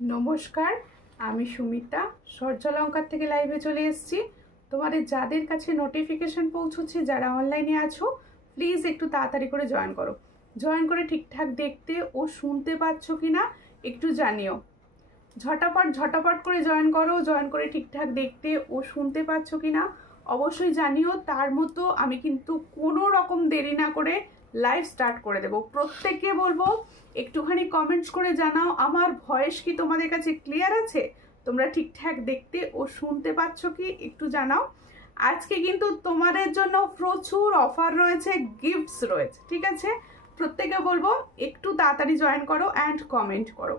নমস্কার, আমি সুমিতা সূর্যালঙ্কার থেকে লাইভে চলে এসেছি। তোমাদের যাদের কাছে নোটিফিকেশন পৌঁছচ্ছে, যারা অনলাইনে আছো, প্লিজ একটু তাড়াতাড়ি করে জয়েন করো। জয়েন করে ঠিকঠাক দেখতে ও শুনতে পাচ্ছ কিনা একটু জানিও। ঝটাপট করে জয়েন করো। জয়েন করে ঠিকঠাক দেখতে ও শুনতে পাচ্ছ কিনা অবশ্যই জানিও। তার মতো আমি কিন্তু কোনো রকম দেরি না করে লাইভ স্টার্ট করে দেব। প্রত্যেককে বলবো একটুখানি কমেন্টস করে জানাও আমার ভয়েস কি তোমাদের কাছে ক্লিয়ার আছে, তোমরা ঠিকঠাক দেখতে ও শুনতে পাচ্ছ কি একটু জানাও। আজকে কিন্তু তোমাদের জন্য প্রচুর অফার রয়েছে, গিফটস রয়েছে, ঠিক আছে? প্রত্যেকে বলবো একটু তাড়াতাড়ি জয়েন করো অ্যান্ড কমেন্ট করো।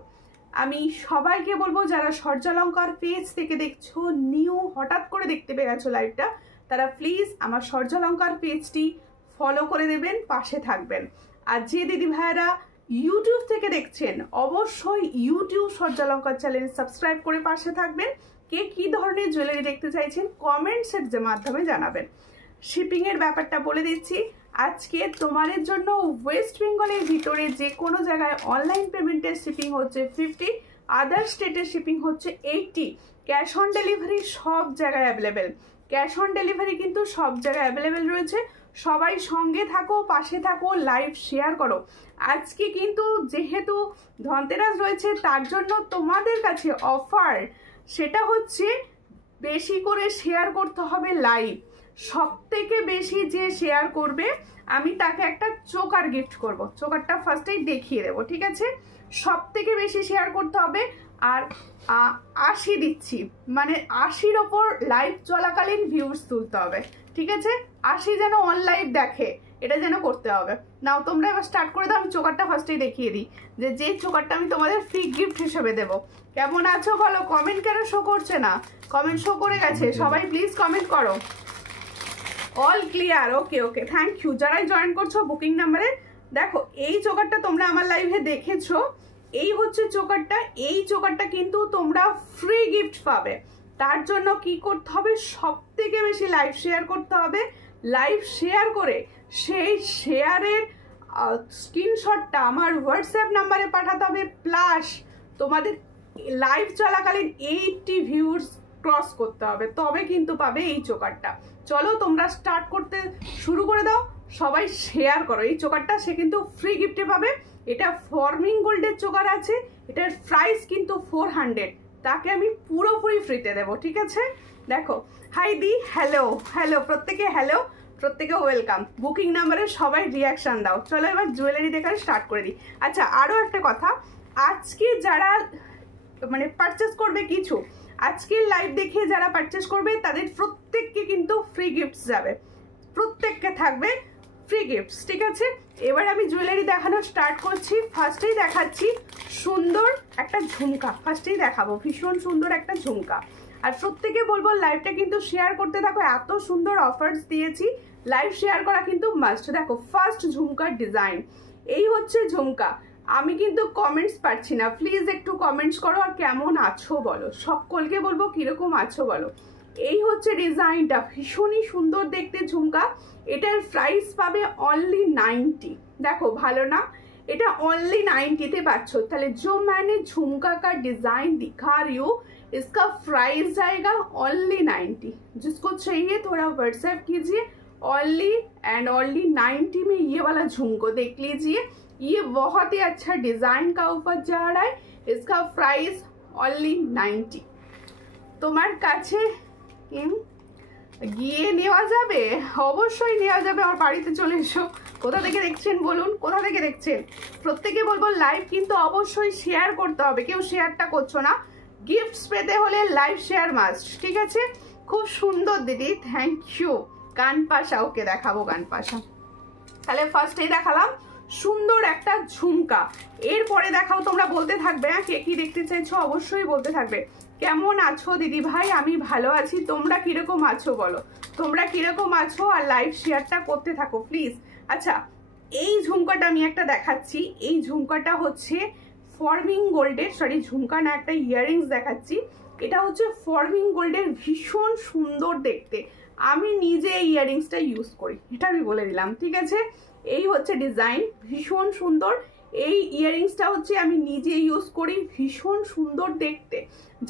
আমি সবাইকে বলবো যারা সূর্যালঙ্কার পেজ থেকে দেখছো, নিউ হঠাৎ করে দেখতে পেয়ে গেছো লাইভটা, তারা প্লিজ আমার সূর্যালঙ্কার পেজটি ফলো করে দেবেন, পাশে থাকবেন। আর যে দিদি ভাইরা ইউটিউব থেকে দেখছেন, অবশ্যই ইউটিউব সূর্যালঙ্কার চ্যানেল সাবস্ক্রাইব করে পাশে থাকবেন। কে কি ধরনের জুয়েলারি দেখতে চাইছেন কমেন্টসের মাধ্যমে জানাবেন। শিপিংয়ের ব্যাপারটা বলে দিচ্ছি, আজকে তোমাদের জন্য ওয়েস্ট বেঙ্গলের ভিতরে যে কোনো জায়গায় অনলাইন পেমেন্টের শিপিং হচ্ছে 50, আদার স্টেটের শিপিং হচ্ছে 80। ক্যাশ অন ডেলিভারি সব জায়গায় অ্যাভেলেবেল। ক্যাশ অন ডেলিভারি কিন্তু সব জায়গায় অ্যাভেলেবেল রয়েছে। সবাই সঙ্গে থাকো, পাশে থাকো, লাইভ শেয়ার করো। আজকে কিন্তু যেহেতু ধনতেরাস রয়েছে, তার জন্য তোমাদের কাছে অফার, সেটা হচ্ছে বেশি করে শেয়ার করতে হবে লাইভ। সব থেকে বেশি যে শেয়ার করবে আমি তাকে একটা চোকার গিফট করব। চোকারটা ফার্স্টেই দেখিয়ে দেবো, ঠিক আছে? সব থেকে বেশি শেয়ার করতে হবে। আর 80 দিচ্ছি, মানে 80-র ওপর লাইভ চলাকালীন ভিউজ তুলতে হবে, ঠিক আছে? 80 যেন অন লাইভ দেখে, এটা যেন করতে হবে। নাও তোমরা এবার স্টার্ট করে দাও। আমি চোকারটা ফার্স্টেই দেখিয়ে দিই, যে চোকারটা আমি তোমাদের ফ্রি গিফট হিসেবে দেবো। কেমন আছো বলো? কমেন্ট কেন শো করছে না? কমেন্ট শো করে গেছে, সবাই প্লিজ কমেন্ট করো। All clear, okay okay, thank you. যারাই জয়েন করছো বুকিং নাম্বারে, দেখো এই চোকারটা তোমরা আমার লাইভে দেখেছো, এই হচ্ছে চোকারটা। এই চোকারটা কিন্তু তোমরা ফ্রি গিফট পাবে। তার জন্য কি করতে হবে? সব থেকে বেশি লাইভ শেয়ার করতে হবে। লাইভ শেয়ার করে সেই শেয়ারের স্ক্রিনশটটা আমার হোয়াটসঅ্যাপ নাম্বারে পাঠাতে হবে, প্লাস তোমাদের লাইভ চলাকালীন 80 ভিউজ ক্রস করতে হবে, তবে কিন্তু পাবে এই চোকারটা। চলো তোমরা স্টার্ট করতে শুরু করে দাও, সবাই শেয়ার করো। এই চোকারটা সে কিন্তু ফ্রি গিফটে পাবে। এটা ফর্মিং গোল্ডের চোকার আছে, এটার প্রাইস কিন্তু 400, তাকে আমি পুরোপুরি ফ্রিতে দেবো, ঠিক আছে? দেখো, হাই দি, হ্যালো হ্যালো, প্রত্যেকে হ্যালো, প্রত্যেকে ওয়েলকাম। বুকিং নাম্বারে সবাই রিয়াকশান দাও। চলো এবার জুয়েলারি দেখার স্টার্ট করে দিই। আচ্ছা, আরও একটা কথা, আজকে যারা মানে পারচেস করবে কিছু, আজকের লাইভ দেখে যারা পারচেস করবে তাদের প্রত্যেককে কিন্তু ফ্রি গিফটস যাবে, প্রত্যেককে থাকবে ফ্রি গিফটস, ঠিক আছে? এবার আমি জুয়েলারি দেখানো স্টার্ট করছি। ফার্স্টেই দেখাচ্ছি সুন্দর একটা ঝুমকা, ফার্স্টেই দেখাবো ভীষণ সুন্দর একটা ঝুমকা। আর প্রত্যেকে বলবো লাইভটা কিন্তু শেয়ার করতে থাকো, এত সুন্দর অফার্স দিয়েছি, লাইভ শেয়ার করা কিন্তু মাস্ট। দেখো ফার্স্ট ঝুমকার ডিজাইন, এই হচ্ছে ঝুমকা। আমি কিন্তু কমেন্টস পাচ্ছি না, প্লিজ একটু কমেন্টস করো আর কেমন আছো বলো। সকলকে বলবো কিরকম আছো বলো। এই হচ্ছে ডিজাইনটা, ভীষণই সুন্দর দেখতে ঝুমকা। এটার প্রাইস পাবে অনলি 90। দেখো ভালো না? এটা অনলি 90-তে पाচ্ছ। তাহলে जो मैंने झुमका का डिजाइन दिखा रही हूँ, इसका प्राइस जाएगा ओनली 90। जिसको चाहिए थोड़ा व्हाट्सएप कीजिए। ओनली एंड ओनली 90 में ये वाला झुमको देख लीजिए। ये बहुत ही अच्छा डिजाइन का ऊपर जा रहा है, इसका प्राइस ओनली 90। তোমার কাছে গিয়ে নেওয়া যাবে, অবশ্যই নেওয়া যাবে। আমার বাড়িতে চলে এসো। কোথা থেকে দেখছেন বলুন, কোথা থেকে দেখছেন? প্রত্যেকে বলবো লাইভ কিন্তু অবশ্যই শেয়ার করতে হবে, কেউ শেয়ারটা করছো না। গিফটস পেতে হলে লাইভ শেয়ার মাস্ট, ঠিক আছে? খুব সুন্দর দিদি, থ্যাংক ইউ। কানপাশা, ওকে দেখাবো কানপাশা। তাহলে ফার্স্টেই দেখালাম সুন্দর একটা ঝুমকা। এরপরে দেখাও, তোমরা বলতে থাকবে, হ্যাঁ কে কি দেখতে চাইছো অবশ্যই বলতে থাকবে। কেমন আছো দিদি ভাই? আমি ভালো আছি, তোমরা কিরকম আছো বলো, তোমরা কিরকম আছো, আর লাইভ শেয়ারটা করতে থাকো প্লিজ। আচ্ছা, এই ঝুমকাটা আমি একটা দেখাচ্ছি। এই ঝুমকাটা হচ্ছে ফর্মিং গোল্ডের, সরি ঝুমকা না, একটা ইয়াররিংস দেখাচ্ছি। এটা হচ্ছে ফর্মিং গোল্ডের, ভীষণ সুন্দর দেখতে। আমি নিজে এই ইয়াররিংসটা ইউজ করি, এটা আমি বলে দিলাম, ঠিক আছে? এই হচ্ছে ডিজাইন, ভীষণ সুন্দর। এই ইয়াররিংসটা হচ্ছে আমি নিজে ইউজ করি, ভীষণ সুন্দর দেখতে,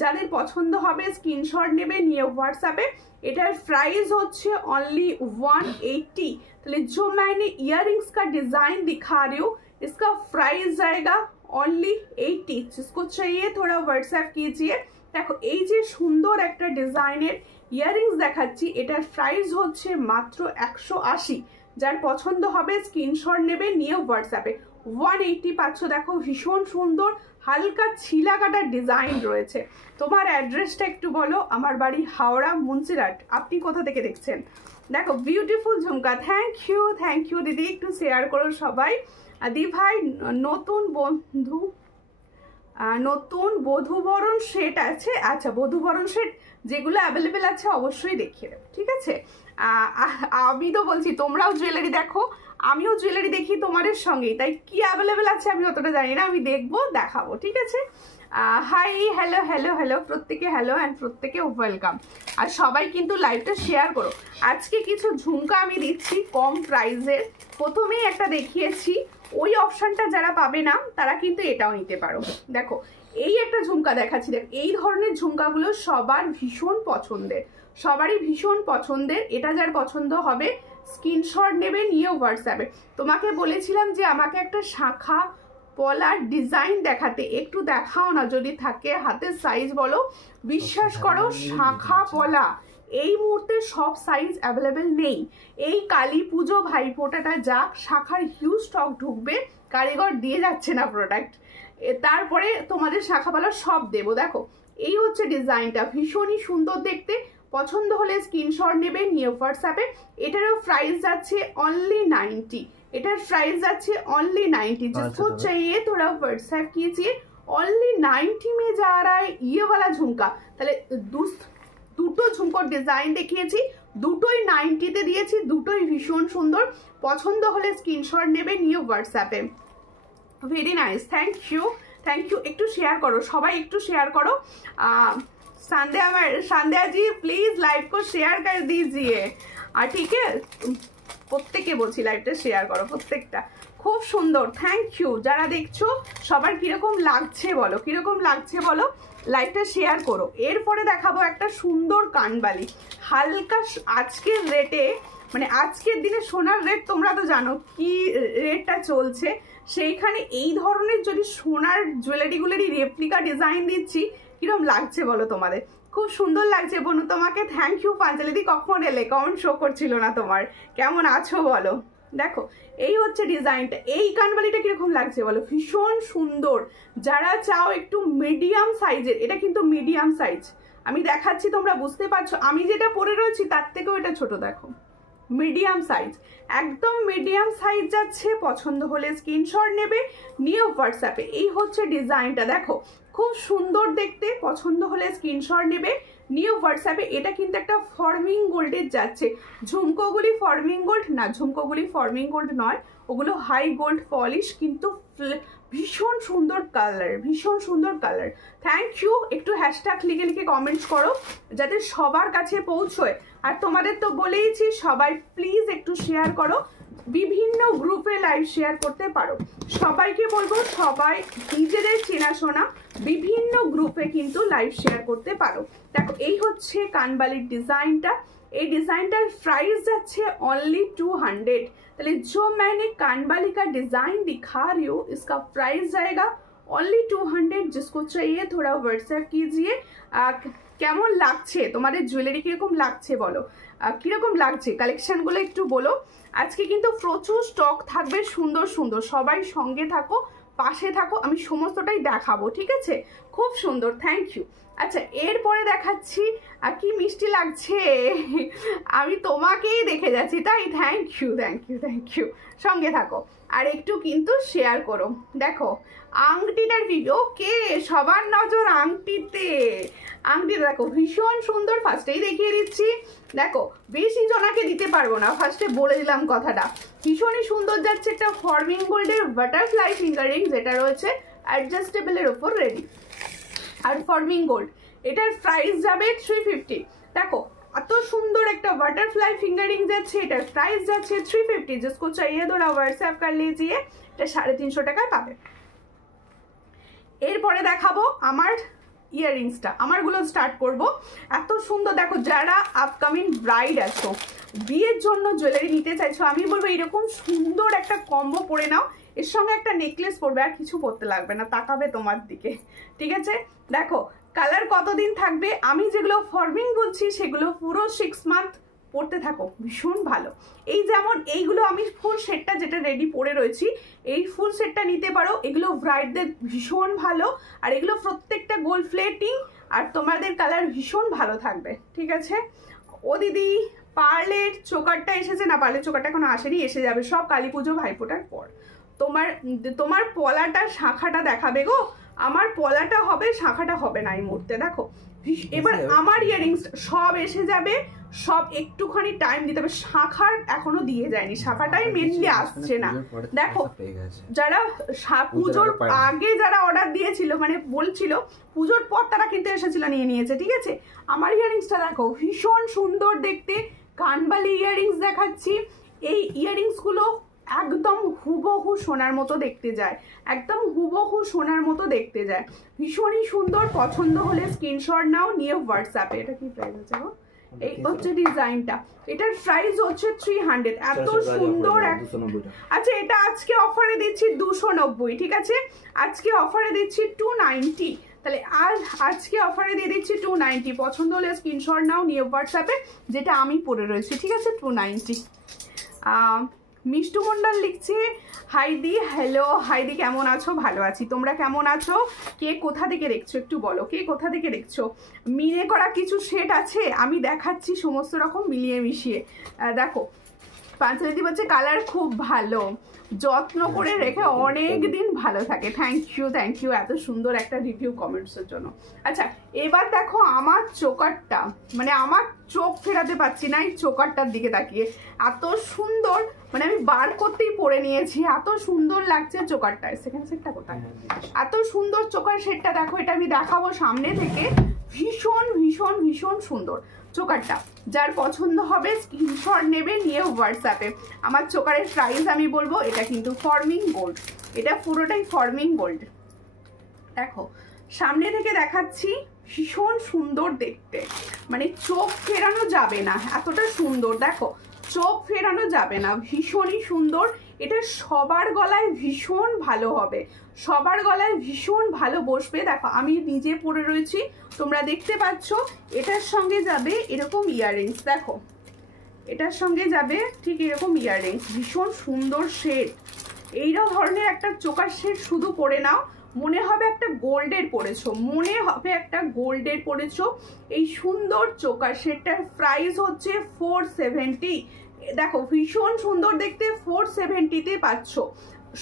যাদের পছন্দ হবে স্ক্রিনশট নেবে, নিয়ে হোয়াটসঅ্যাপে। এটার প্রাইস হচ্ছে অনলি 180। তাহলে जो मैंने इयररिंग्स का डिजाइन दिखा रही हूँ इसका प्राइस जाएगा অনলি 80। जिसको चाहिए थोड़ा হোয়াটসঅ্যাপ कीजिए। দেখো এই যে সুন্দর একটা ডিজাইনের ইয়াররিংস দেখাচ্ছি, এটার প্রাইস হচ্ছে মাত্র 180। যার পছন্দ হবে স্ক্রিনশট নেবে, নিয়ে হোয়াটসঅ্যাপে। 180 পাচ্ছ। দেখো ভীষণ সুন্দর হালকা ছিলা কাটার ডিজাইন রয়েছে। তোমার অ্যাড্রেসটা একটু বলো। আমার বাড়ি হাওড়া মুন্সিরহাট। আপনি কোথা থেকে দেখছেন? দেখো বিউটিফুল ঝুমকা। থ্যাংক ইউ দিদি, একটু শেয়ার করো সবাই। দি ভাই নতুন বধূবরণ সেট আছে। আচ্ছা, বধূবরণ সেট যেগুলো অ্যাভেলেবেল আছে অবশ্যই দেখিয়ে দেবো, ঠিক আছে? আমি তো বলছি তোমরাও জুয়েলারি দেখো, আমিও জুয়েলারি দেখি তোমাদের সঙ্গেই, তাই কি অ্যাভেলেবেল আছে আমি অতটা জানি না, আমি দেখবো দেখাবো, ঠিক আছে? হাই, হ্যালো প্রত্যেকে হ্যালো অ্যান্ড প্রত্যেকে ওয়েলকাম। আর সবাই কিন্তু লাইভটা শেয়ার করো। আজকে কিছু ঝুমকা আমি দিচ্ছি কম প্রাইসের। প্রথমেই একটা দেখিয়েছি, ওই অপশানটা যারা পাবে না তারা কিন্তু এটাও নিতে পারো। দেখো এই একটা ঝুমকা দেখাচ্ছি। দেখ এই ধরনের ঝুমকাগুলো সবার ভীষণ পছন্দের, সবারই ভীষণ পছন্দের। এটা যার পছন্দ হবে স্ক্রিনশট নেবে, নিয়ে হোয়াটসঅ্যাপে। তোমাকে বলেছিলাম যে আমাকে একটা শাখা পলার ডিজাইন দেখাতে, একটু দেখাও না যদি থাকে, হাতের সাইজ বলো। বিশ্বাস করো শাখা পলা এই মুহূর্তে সব সাইজ অ্যাভেলেবেল নেই। এই কালী পুজো ভাইফোঁটাটা যাক, শাখার হিউজ স্টক ঢুকবে, কারিগর দিয়ে যাচ্ছে না প্রোডাক্ট, তারপরে তোমাদের শাখাপালা সব দেবো। দেখো এই হচ্ছে ডিজাইনটা, ভীষণই সুন্দর দেখতে। পছন্দ হলে স্ক্রিনশট নেবে, নিয়ে হোয়াটসঅ্যাপে। এটারও প্রাইস যাচ্ছে অনলি 90। এটার প্রাইস যাচ্ছে অনলি 90। जिसको चाहिए थोड़ा व्हाट्सएप कीजिए। অনলি 90 में जा रहा है ये वाला झुमका। তাহলে দুটো ঝুমকোর ডিজাইন দেখিয়েছি, দুটোই 90-তে দিয়েছি, দুটোই ভীষণ সুন্দর। পছন্দ হলে স্ক্রিনশট নেবে, নিয়ে হোয়াটসঅ্যাপে। Very nice, thank you. একটু শেয়ার করো সবাই, একটু শেয়ার করো। संध्या जी प्लीज लाइव को शेयर कर दीजिए। আর ঠিক আছে, প্রত্যেকে বলছি লাইভটা শেয়ার করো, প্রত্যেকটা খুব সুন্দর। Thank you. যারা দেখছো সবার কিরকম লাগছে বলো, কিরকম লাগছে বলো, লাইভটা শেয়ার করো। এরপরে দেখাবো একটা সুন্দর কানবালি, হালকা আজকের রেটে, মানে আজকের দিনে সোনার রেট তোমরা তো জানো কি রেটটা চলছে, সেইখানে এই ধরনের যদি সোনার জুয়েলারিগুলোরই রেপ্লিকা ডিজাইন দিচ্ছি, কিরকম লাগছে বলো তোমাদের? খুব সুন্দর লাগছে বনু তোমাকে। থ্যাংক ইউ পাঞ্জালিদি। কখন এলে? কমেন্ট শো করছিল না তোমার। কেমন আছো বলো? দেখো এই হচ্ছে ডিজাইনটা। এই কানবালিটা কিরকম লাগছে বলো? ভীষণ সুন্দর। যারা চাও একটু মিডিয়াম সাইজের, এটা কিন্তু মিডিয়াম সাইজ আমি দেখাচ্ছি, তোমরা বুঝতে পারছো। আমি যেটা পরে রয়েছি তার থেকেও এটা ছোট। দেখো মিডিয়াম সাইজ, একদম মিডিয়াম সাইজ যাচ্ছে। পছন্দ হলে স্ক্রিনশট নেবে, নিয়ে হোয়াটসঅ্যাপে। এই হচ্ছে ডিজাইনটা, দেখো খুব সুন্দর দেখতে। পছন্দ হলে স্ক্রিনশট নেবে, নিয়ে হোয়াটসঅ্যাপে। এটা কিন্তু একটা ফর্মিং গোল্ডের যাচ্ছে। ঝুমকোগুলি ফর্মিং গোল্ড না, ঝুমকোগুলি ফর্মিং গোল্ড নয়, ওগুলো হাই গোল্ড পলিশ, কিন্তু ভীষণ সুন্দর কালার, ভীষণ সুন্দর কালার। Thank you. একটু হ্যাশট্যাগ লিখে কমেন্টস করো যাতে সবার কাছে পৌঁছয়। আর তোমাদের তো বলেইছি সবাই প্লিজ একটু শেয়ার করো, বিভিন্ন গ্রুপে লাইভ শেয়ার করতে পারো। সবাইকে বলবো সবাই নিজেদের চেনাশোনা বিভিন্ন গ্রুপে কিন্তু লাইভ শেয়ার করতে পারো। দেখো এই হচ্ছে কানবালির ডিজাইনটা। এই ডিজাইনটার প্রাইস যাচ্ছে অনলি 200। তাহলে जो मैंने कानबाली का डिजाइन दिखा रही हूँ इसका प्राइस जाएगा অনলি 200। जिसको चाहिए थोड़ा व्हाट्सएप कीजिए। কেমন লাগছে তোমাদের জুয়েলারি, কিরকম লাগছে বলো, কিরকম লাগছে কালেকশনগুলো একটু বলো। আজকে কিন্তু প্রচুর স্টক থাকবে সুন্দর সুন্দর, সবাই সঙ্গে থাকো, পাশে থাকো, আমি সমস্তটাই দেখাবো, ঠিক আছে? খুব সুন্দর, থ্যাংক ইউ। আচ্ছা এরপরে দেখাচ্ছি, কি মিষ্টি লাগছে, আমি তোমাকেই দেখে যাচ্ছি তাই। থ্যাংক ইউ, সঙ্গে থাকো আর একটু কিন্তু শেয়ার করো। দেখো আংটিটার ভিডিও, কে সবার নজর আংটিতে, আংটিটা দেখো ভীষণ সুন্দর। ফার্স্টেই দেখিয়ে দিচ্ছি, দেখো বেশি জনাকে দিতে পারবো না, ফার্স্টে বলে দিলাম কথাটা। ভীষণই সুন্দর যাচ্ছে, একটা ফর্মিং গোল্ডের বাটারফ্লাই ফিঙ্গারিং যেটা রয়েছে অ্যাডজাস্টেবলের ওপর রেডি, আর ফর্মিং গোল্ড। এটার প্রাইস যাবে 350। দেখো এত সুন্দর একটা বাটারফ্লাই ফিঙ্গারিং যাচ্ছে, এটার প্রাইস যাচ্ছে 350। जिसको चाहिए थोड़ा व्हाट्सएप कर लीजिए। এটা 350 টাকায় পাবে। এরপরে দেখাবো আমার ইয়াররিংসটা, আমারগুলো স্টার্ট করব। এত সুন্দর দেখো, যারা আপকামিং ব্রাইড আছো, বিয়ের জন্য জুয়েলারি নিতে চাইছো, আমি বলবো এরকম সুন্দর একটা কম্বো পরে নাও। এর সঙ্গে একটা নেকলেস পরবে, আর কিছু পরতে লাগবে না, তাকাবে তোমার দিকে। ঠিক আছে, দেখো কালার কতদিন থাকবে, আমি যেগুলো ফর্মিং বলছি সেগুলো পুরো 6 মান্থ পরতে থাকো, ভীষণ ভালো। এই যেমন এইগুলো আমি ফুল সেটটা যেটা রেডি পরে রয়েছি, এই ফুল সেটটা নিতে পারো, এগুলো ব্রাইডদের ভীষণ ভালো। আর এগুলো প্রত্যেকটা গোল্ড প্লেটিং, আর তোমাদের কালার ভীষণ ভালো থাকবে। ঠিক আছে, ও দিদি পার্লের চোকারটা এসেছে না? পার্লের চোকারটা এখনো আসেনি, এসে যাবে সব কালী পুজো ভাইফোঁটার পর। তোমার পলাটা শাখাটা দেখাবে গো, আমার পলাটা হবে, শাখাটা হবে না এই মুহূর্তে। দেখো এবার আমার ইয়াররিংস সব এসে যাবে, সব একটুখানি টাইম দিতে হবে। শাখার এখনো দিয়ে যায়নি, শাখাটাই মেনলি আসছে না। দেখো যারা পুজোর আগে যারা অর্ডার দিয়েছিল, মানে বলছিল পুজোর পর, তারা কিন্তু এসেছিল, নিয়ে নিয়েছে। ঠিক আছে, আমার ইয়াররিংসটা দেখো ভীষণ সুন্দর দেখতে, কানবালি ইয়াররিংস দেখাচ্ছি। এই ইয়াররিংসগুলো একদম হুবহু সোনার মতো দেখতে যায়, একদম হুবহু সোনার মতো দেখতে যায়, ভীষণই সুন্দর। পছন্দ হলে স্ক্রিনশট নাও, নিয়ে হোয়াটসঅ্যাপে। এটা কি প্রাইস আছে গো? এই হচ্ছে ডিজাইনটা, এটার প্রাইস হচ্ছে 300। এত সুন্দর। আচ্ছা, এটা আজকে অফারে দিচ্ছি 290। ঠিক আছে, আজকে অফারে দিচ্ছি 290। তাহলে আর আজকে অফারে দিয়ে দিচ্ছি 290। পছন্দ হলে স্ক্রিনশট নাও, নিয়ে হোয়াটসঅ্যাপে, যেটা আমি পরে রয়েছি। ঠিক আছে, 290। মিষ্টু মন্ডল লিখছে হাইদি, হ্যালো হাইদি, কেমন আছো? ভালো আছি, তোমরা কেমন আছো? কে কোথা থেকে দেখছো একটু বলো, কে কোথা থেকে দেখছো? মিনে করা কিছু সেট আছে, আমি দেখাচ্ছি সমস্ত রকম মিলিয়ে মিশিয়ে। দেখো পাঁচরাতি বলছে কালার খুব ভালো, যত্ন করে রেখে অনেক দিন ভালো থাকে। থ্যাংক ইউ এত সুন্দর একটা রিভিউ কমেন্টসের জন্য। আচ্ছা, এবার দেখো আমার চোকারটা, মানে আমার চোখ ফেরাতে পারছি না এই চোকারটার দিকে তাকিয়ে, এত সুন্দর, মানে আমি বার করতেই পরে নিয়েছি, এত সুন্দর লাগছে চোকারটা। সেকেন্ড সেটটা কোথায়? এত সুন্দর চোকার সেটটা দেখো, এটা আমি দেখাবো সামনে থেকে, ভীষণ ভীষণ ভীষণ সুন্দর চোকারটা। যার পছন্দ হবে স্ক্রিনশট নেবে, নিয়ে হোয়াটসঅ্যাপে। আমার চোকারের প্রাইস আমি বলবো, এটা কিন্তু ফর্মিং গোল্ড, এটা পুরোটাই ফর্মিং গোল্ড। দেখো সামনে থেকে দেখাচ্ছি, ভীষণ সুন্দর দেখতে, মানে চোখ ফেরানো যাবে না, এতটা সুন্দর। দেখো চোখ ফেরানো যাবে না, ভীষণই সুন্দর। এটা সবার গলায় ভীষণ ভালো হবে, সবার গলায় ভীষণ ভালো বসবে। দেখো আমি নিজে পরে রয়েছি, তোমরা দেখতে পাচ্ছ। এটার সঙ্গে যাবে এরকম ইয়াররিংস, দেখো এটার সঙ্গে যাবে ঠিক এরকম ইয়াররিংস, ভীষণ সুন্দর শেড। এইরকম ধরনের একটা চোকার শেড শুধু পরে নাও, মনে হবে একটা গোল্ডের পরেছো, মনে হবে একটা গোল্ডের পরেছো। এই সুন্দর চোকার শেডটার প্রাইস হচ্ছে 470। দেখো ভীষণ সুন্দর দেখতে, 470-তে পাচ্ছ,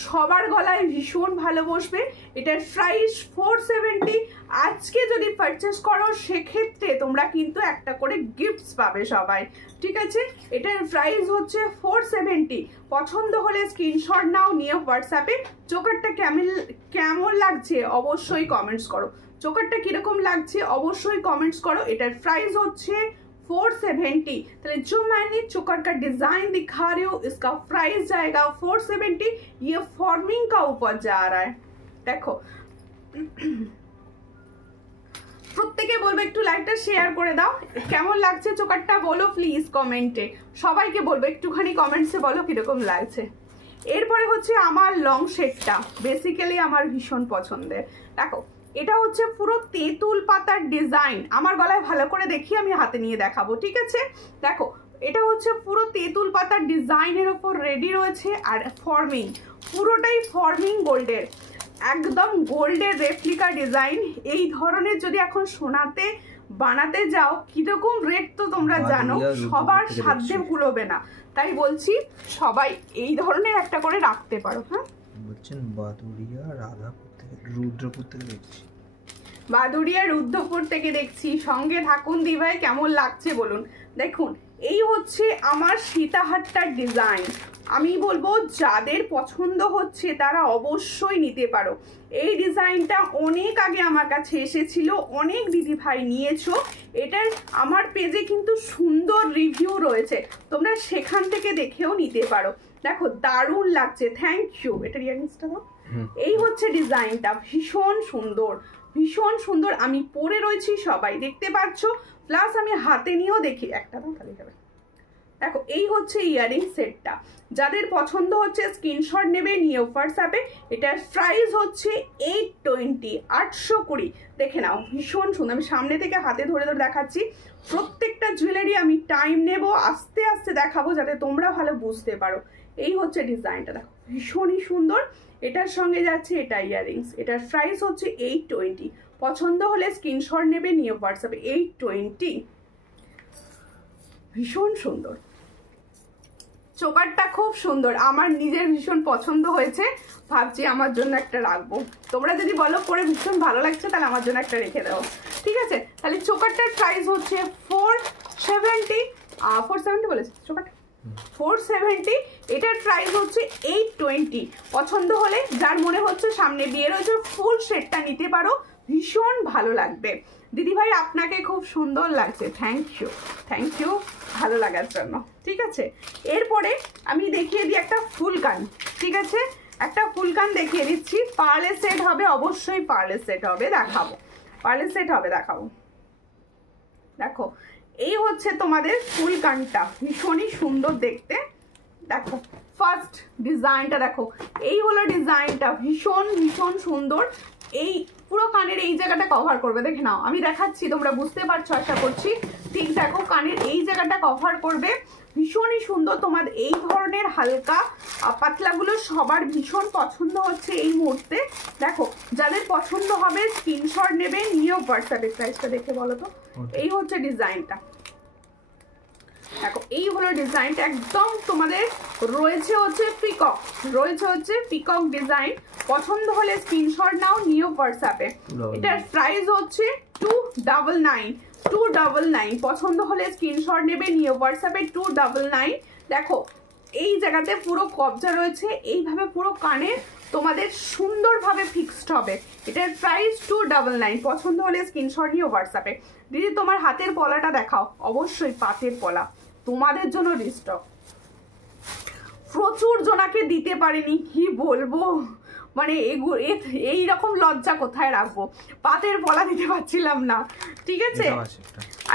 সবার গলায় ভীষণ ভালো বসবে। এটার প্রাইস 470। আজকে যদি পারচেস করো সেক্ষেত্রে তোমরা কিন্তু একটা করে গিফটস পাবে সবাই। ঠিক আছে, এটার প্রাইস হচ্ছে 470। পছন্দ হলে স্ক্রিনশট নাও, নিয়ে হোয়াটসঅ্যাপে। চোকারটা কেমন লাগছে অবশ্যই কমেন্টস করো, চোকারটা কিরকম লাগছে অবশ্যই কমেন্টস করো। এটার প্রাইস হচ্ছে 470। তাহলে जो मैंने चोकर का डिजाइन दिखा रही हूँ, इसका प्राइस जाएगा 470। ये फॉर्मिंग का ऊपर जा रहा है। देखो প্রত্যেকে বলবো একটু লাইকটা শেয়ার করে দাও, কেমন লাগছে চোকারটা বলো প্লিজ কমেন্টে, সবাইকে বলবো একটুখানি কমেন্টসে বলো কিরকম লাগছে। এরপরে হচ্ছে আমার লং শেডটা, বেসিক্যালি আমার ভীষণ পছন্দের। দেখো এটা হচ্ছে পুরো তেঁতুল পাতার ডিজাইন, আমার গলায় ভালো করে দেখি, আমি হাতে নিয়ে দেখাবো। ঠিক আছে, দেখো এটা হচ্ছে পুরো তেঁতুল পাতার ডিজাইনের ওপর রেডি রয়েছে, আর ফর্মিং, পুরোটাই ফর্মিং গোল্ডের, একদম গোল্ডের রেপ্লিকা ডিজাইন। এই ধরনের যদি এখন সোনাতে বানাতে যাও কিরকম রেট তো তোমরা জানো, সবার সাধ্যে কুলোবে না, তাই বলছি সবাই এই ধরনের একটা করে রাখতে পারো। হ্যাঁ বলছেন বাদুড়িয়া রাধাপুর থেকে, রুদ্রপুর থেকে দেখছি, বাদুড়িয়া রুদ্রপুর থেকে দেখছি। সঙ্গে থাকুন দিভাই, কেমন লাগছে বলুন। দেখুন এই হচ্ছে আমার সীতাহারটার ডিজাইন, আমি বলবো যাদের পছন্দ হচ্ছে তারা অবশ্যই নিতে পারো। এই ডিজাইনটা অনেক আগে আমার কাছে এসেছিল, অনেক দিদি ভাই নিয়েছো। এটার আমার পেজে কিন্তু সুন্দর রিভিউ রয়েছে, তোমরা সেখান থেকে দেখেও নিতে পারো। দেখো দারুণ লাগছে, থ্যাংক ইউ। এটার ইয়াররিংসটা দাও, এই হচ্ছে ডিজাইনটা, ভীষণ সুন্দর, ভীষণ সুন্দর। আমি পরে রয়েছি, সবাই দেখতে পাচ্ছ, প্লাস আমি হাতে নিয়েও দেখি। একটা দাও তাহলে যাবে। দেখো এই হচ্ছে ইয়ারিং সেটটা, যাদের পছন্দ হচ্ছে স্ক্রিনশট নেবে, নিয়ে হোয়াটসঅ্যাপে। এটার প্রাইস হচ্ছে 820, 820। দেখে নাও, ভীষণ সুন্দর। আমি সামনে থেকে হাতে ধরে ধরে দেখাচ্ছি। প্রত্যেকটা জুয়েলারি আমি টাইম নেব, আস্তে আস্তে দেখাবো যাতে তোমরা ভালো বুঝতে পারো। এই হচ্ছে ডিজাইনটা, দেখো ভীষণই সুন্দর। এটার সঙ্গে যাচ্ছে এটা ইয়ারিংস। এটার প্রাইস হচ্ছে 820। পছন্দ হলে স্ক্রিনশট নেবে, নিয়ে হোয়াটসঅ্যাপে। 820, ভীষণ সুন্দর। চোকারটা খুব সুন্দর, আমার নিজের ভীষণ পছন্দ হয়েছে, ভাবছি আমার জন্য একটা রাখবো। তোমরা যদি বলো পরে ভীষণ ভালো লাগছে তাহলে আমার জন্য একটা রেখে দাও, ঠিক আছে? তাহলে চোকারটার প্রাইস হচ্ছে 470, 470 বলেছে চোকারটা, 470। এটার প্রাইস হচ্ছে 820। পছন্দ হলে, যার মনে হচ্ছে সামনে বিয়ে রয়েছে, ফুল সেটটা নিতে পারো, ভীষণ ভালো লাগবে। দিদিভাই আপনাকে খুব সুন্দর লাগছে, থ্যাংক ইউ, থ্যাংক ইউ ভালো লাগার জন্য, ঠিক আছে? এরপরে আমি দেখিয়ে দিই একটা ফুলকান, ঠিক আছে? একটা ফুলকান দেখিয়ে দিচ্ছি। পার্লের সেট হবে, অবশ্যই পার্লের সেট হবে, দেখাবো। পার্লের সেট হবে, দেখাবো। দেখো এই হচ্ছে তোমাদের ফুলকানটা, ভীষণই সুন্দর দেখতে। দেখো ফার্স্ট ডিজাইনটা, দেখো এই হলো ডিজাইনটা, ভীষণ ভীষণ সুন্দর। এই পুরো কানের এই জায়গাটা কভার করবে, দেখে নাও আমি দেখাচ্ছি, তোমরা বুঝতে পারছো আশা করছি। ঠিক দেখো, কানের এই জায়গাটা কভার করবে, ভীষণই সুন্দর। তোমাদের এই ধরনের হালকা পাতলাগুলো সবার ভীষণ পছন্দ হচ্ছে এই মুহূর্তে। দেখো যাদের পছন্দ হবে স্ক্রিনশট নেবে, নিয়েও হোয়াটসঅ্যাপে। প্রাইসটা দেখে বলো তো। এই হচ্ছে ডিজাইনটা, দেখো এই হলো ডিজাইনটা, একদম তোমাদের রয়েছে হচ্ছে পিকক, রয়েছে হচ্ছে পিকক ডিজাইন। পছন্দ হলে স্ক্রিনশট নাও, নিও হোয়াটসঅ্যাপে। এটার প্রাইস হচ্ছে 299, 299। পছন্দ হলে স্ক্রিনশট নেবে, নিও হোয়াটসঅ্যাপে, 299। দেখো এই জায়গাতে পুরো কবজা রয়েছে, এইভাবে পুরো কানে তোমাদের সুন্দরভাবে ফিক্সড হবে। এটার প্রাইস 299। পছন্দ হলে স্ক্রিনশট নিও হোয়াটসঅ্যাপে। দিদি তোমার হাতের পলাটা দেখাও, অবশ্যই পাতের পলা তোমাদের জন্য রিস্টক। প্রচুর জনাকে দিতে পারিনি, কি বলবো, মানে এই রকম লজ্জা কোথায় রাখবো, পাতের পলা দিতে পারছিলাম না, ঠিক আছে?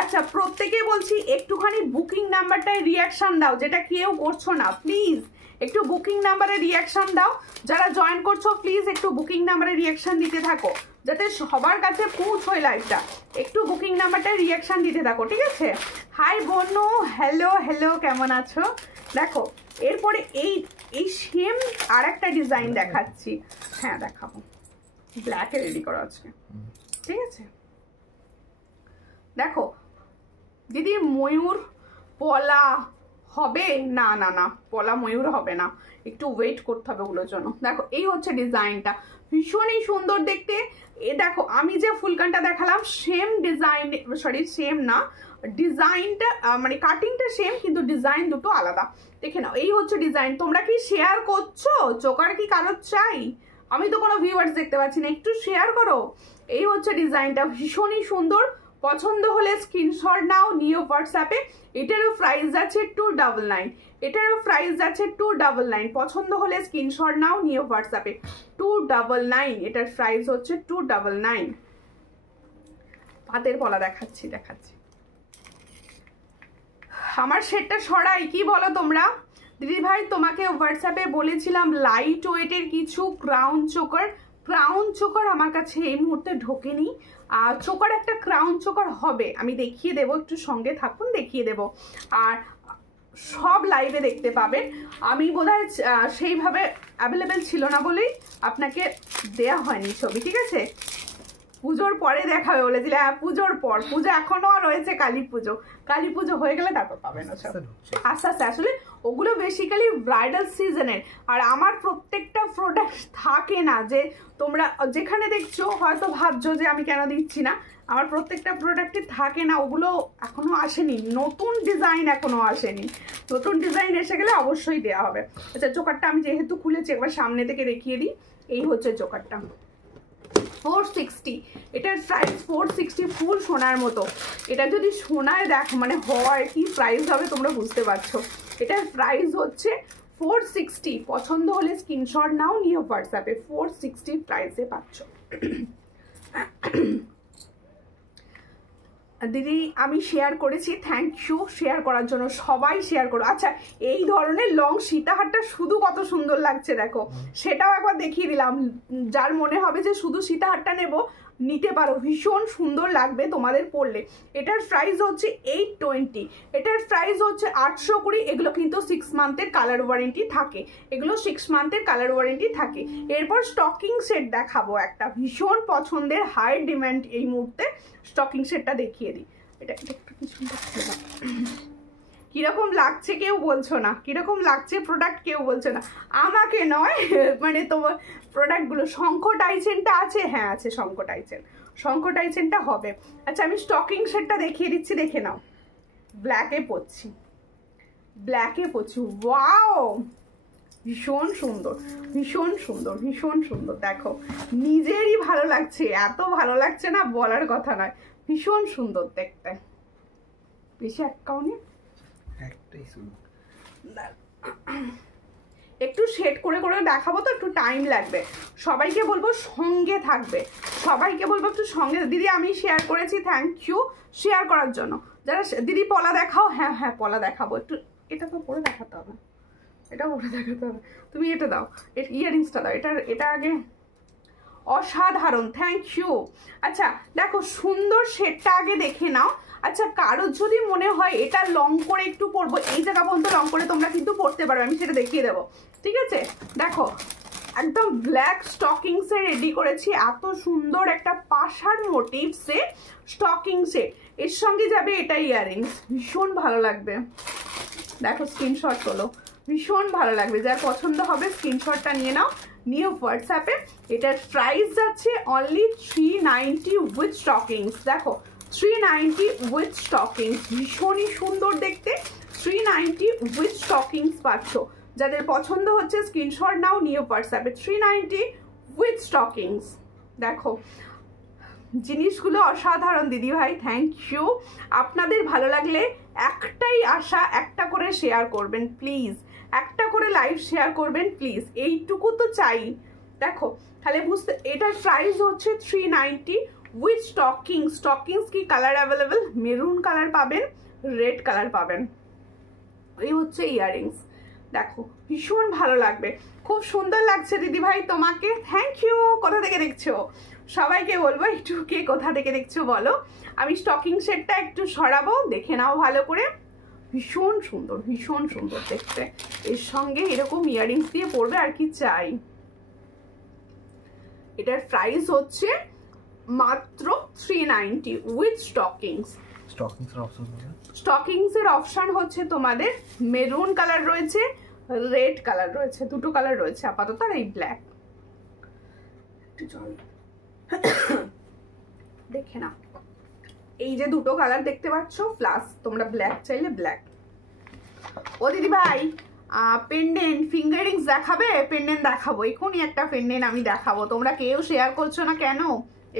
আচ্ছা প্রত্যেকে বলছি একটুখানি বুকিং নাম্বারটায় রিয়াকশন দাও, যেটা কেউ করছো না প্লিজ একটু বুকিং নাম্বারে রিয়াকশন দাও। যারা জয়েন করছো প্লিজ একটু বুকিং নাম্বারে রিয়াকশন দিতে থাকো, যাতে সবার কাছে পৌঁছয় লাইভটা। একটু বুকিং নাম্বারটায় রিয়াকশন দিতে থাকো, ঠিক আছে? হাই বনু, হ্যালো হ্যালো, কেমন আছো? দেখো এরপরে এই সেম আর একটা ডিজাইন দেখাচ্ছি, হ্যাঁ দেখাবো। ব্ল্যাকে রেডি করো আজকে, ঠিক আছে? দেখো দিদি ময়ূর পলা হবে না, না না পলা ময়ূর হবে না, একটু ওয়েট করতে হবে ওগুলোর জন্য। দেখো এই হচ্ছে ডিজাইনটা, ভীষণই সুন্দর দেখতে। এ দেখো আমি যে ফুলকানটা দেখালাম সেম ডিজাইন, সরি সেম না, ডিজাইনটা মানে কাটিংটা সেম কিন্তু ডিজাইন দুটো আলাদা। দেখে নাও এই হচ্ছে ডিজাইন। তোমরা কি শেয়ার করছো? চোকার কি কারোর চাই? আমি তো কোনো ভিউয়ার্স দেখতে পাচ্ছি না, একটু শেয়ার করো। এই হচ্ছে ডিজাইনটা, ভীষণই সুন্দর। পছন্দ হলে স্ক্রিনশট নাও, নিও হোয়াটসঅ্যাপে। এটারও প্রাইস আছে 299, এটারও প্রাইস আছে 299। পছন্দ হলে স্ক্রিনশট নাও, নিও হোয়াটসঅ্যাপে। 299, এটার প্রাইস হচ্ছে 299। হাতের পলা দেখাচ্ছি, আমার সেটটা সরাই, কি বলো তোমরা? দিদি ভাই তোমাকে হোয়াটসঅ্যাপে বলেছিলাম লাইট ওয়েটের কিছু ক্রাউন চোকার আমার কাছে এই মুহূর্তে ঢোকেনি। আর চোকার একটা ক্রাউন চোকার হবে, আমি দেখিয়ে দেবো, একটু সঙ্গে থাকুন, দেখিয়ে দেবো। আর সব লাইভে দেখতে পাবে। আমি বোধহয় সেইভাবে অ্যাভেলেবেল ছিল না বলেই আপনাকে দেয়া হয়নি ছবি, ঠিক আছে? পুজোর পরে দেখাবে বলেছিলে, হ্যাঁ পুজোর পর, পুজো এখনো রয়েছে, কালী পুজো হয়ে গেলে তারপর পাবেন সব আস্তে আস্তে। আসলে ওগুলো বেসিক্যালি ব্রাইডাল সিজনের, আর আমার প্রত্যেকটা প্রোডাক্ট থাকে না যে তোমরা যেখানে দেখছো হয়তো ভাবছো যে আমি কেন দিচ্ছি না, আমার প্রত্যেকটা প্রোডাক্টে থাকে না, ওগুলো এখনো আসেনি, নতুন ডিজাইন এখনো আসেনি। নতুন ডিজাইন এসে গেলে অবশ্যই দেওয়া হবে। আচ্ছা চোকারটা আমি যেহেতু খুলেছি একবার সামনে থেকে দেখিয়ে দিই। এই হচ্ছে চোকারটা, 460, এটার প্রাইস 460, ফুল সোনার মতো। এটা যদি সোনায় দেখ মানে হয় কি প্রাইস হবে তোমরা বুঝতে পারছো। এটার প্রাইস হচ্ছে 460 পছন্দ হলে স্ক্রিনশট নাও, নিয়ে হোয়াটসঅ্যাপে 460 প্রাইসে পাচ্ছ। দিদি আমি শেয়ার করেছি, থ্যাংক ইউ শেয়ার করার জন্য, সবাই শেয়ার করো। আচ্ছা এই ধরনের লং সীতাহারটা শুধু কত সুন্দর লাগছে দেখো, সেটাও একবার দেখিয়ে দিলাম। যার মনে হবে যে শুধু সীতাহারটা নেব নিতে পারো, ভীষণ সুন্দর লাগবে তোমাদের পরলে। এটার প্রাইস হচ্ছে 820, এটার প্রাইস হচ্ছে 820। এগুলো কিন্তু 6 মান্থের কালার ওয়ারেন্টি থাকে, এগুলো 6 মান্থের কালার ওয়ারেন্টি থাকে। এরপর স্টকিং সেট দেখাবো, একটা ভীষণ পছন্দের হাই ডিমান্ড এই মুহূর্তে স্টকিং সেটটা দেখিয়ে দিই। এটা একটু কিছু কিরকম লাগছে কেউ বলছো না, কিরকম লাগছে প্রোডাক্ট কেউ বলছো না, আমাকে নয় মানে তোমার প্রোডাক্টগুলো। শঙ্খ টাইচেনটা আছে, হ্যাঁ আছে শঙ্খ টাইচেন, শঙ্খ টাইচেনটা হবে। আচ্ছা আমি স্টকিং সেটটা দেখিয়ে দিচ্ছি, দেখে নাও। ব্ল্যাকে পরছি, ব্ল্যাকে পরছি, ওয়াও ভীষণ সুন্দর, ভীষণ সুন্দর, ভীষণ সুন্দর। দেখো নিজেরই ভালো লাগছে, এত ভালো লাগছে না বলার কথা নয়, ভীষণ সুন্দর দেখতে। বেশি অ্যাকাউন্টে একটু শেড করে করে দেখাবো তো একটু টাইম লাগবে। সবাইকে বলবো সঙ্গে থাকবে, সবাইকে বলবো একটু সঙ্গে। দিদি আমি শেয়ার করেছি, থ্যাংক ইউ শেয়ার করার জন্য। যারা দিদি পলা দেখাও, হ্যাঁ হ্যাঁ পলা দেখাবো। একটু এটা তো পরে দেখাতে হবে, এটা পরে দেখাতে হবে। তুমি এটা দাও, ইয়াররিংসটা দাও, এটা আগে। অসাধারণ, থ্যাংক ইউ। আচ্ছা দেখো সুন্দর শেডটা আগে দেখে নাও। আচ্ছা কারোর যদি মনে হয় এটা লং করে একটু পরবো, এই জায়গা পর্যন্ত লং করে তোমরা কিন্তু পরতে পারবে, আমি সেটা দেখিয়ে দেবো, ঠিক আছে। দেখো একদম ব্ল্যাক স্টকিংসে রেডি করেছি, এত সুন্দর একটা পাশার মোটিভসে স্টকিংসে, এর সঙ্গে যাবে এটা ইয়াররিংস, ভীষণ ভালো লাগবে। দেখো স্ক্রিনশট তোলো, ভীষণ ভালো লাগবে। যার পছন্দ হবে স্ক্রিনশটটা নিয়ে নাও, নিয়ে হোয়াটসঅ্যাপে। এটার প্রাইস যাচ্ছে অনলি 390 উইথ স্টকিংস। দেখো 390 উইথ স্টকিংস, ভীষণই সুন্দর দেখতে। 390 উইথ স্টকিংস পাচ্ছ। যাদের পছন্দ হচ্ছে স্ক্রিনশট নাও, নিয়ে হোয়াটসঅ্যাপে 390 উইথ স্টকিংস। দেখো জিনিসগুলো অসাধারণ দিদি ভাই, থ্যাংক ইউ। আপনাদের ভালো লাগলে একটাই আশা, একটা করে শেয়ার করবেন প্লিজ, একটা করে লাইভ শেয়ার করবেন প্লিজ, এইটুকু তো চাই। দেখো তাহলে বুঝতে, এটার প্রাইস হচ্ছে 390 উইথ স্টকিংস। স্টকিংস কি কালার অ্যাভেলেবেল, মেরুন কালার পাবেন, রেড কালার পাবেন। এই হচ্ছে ইয়াররিংস, দেখো ভীষণ ভালো লাগবে, খুব সুন্দর লাগছে দিদি ভাই তোমাকে, থ্যাংক ইউ। কোথা থেকে দেখছো সবাইকে বলবো একটু কে কোথা থেকে দেখছো বলো। আমি স্টকিং সেটটা একটু সরাবো, দেখে নাও ভালো করে, ভীষণ সুন্দর, ভীষণ সুন্দর দেখতে। এর সঙ্গে এরকম ইয়াররিংস দিয়ে পরবে, আর কি চাই। এটার প্রাইস হচ্ছে মাত্র 390 উইথ স্টকিংস। স্টকিংস এর অপশন হচ্ছে তোমাদের মেরুন কালার রয়েছে, রেড কালার রয়েছে, দুটো কালার রয়েছে আপাতত, আর এই ব্ল্যাক। দেখে না এই যে দুটো কালার দেখতে পাচ্ছ, প্লাস তোমরা ব্ল্যাক চাইলে ব্ল্যাক। ও দিদি ভাই পেন্ডেন্ট ফিঙ্গারিংস দেখাবে? পেন্ডেন্ট দেখাবো, এখনই একটা পেন্ডেন্ট আমি দেখাবো। তোমরা কেউ শেয়ার করছো না কেন?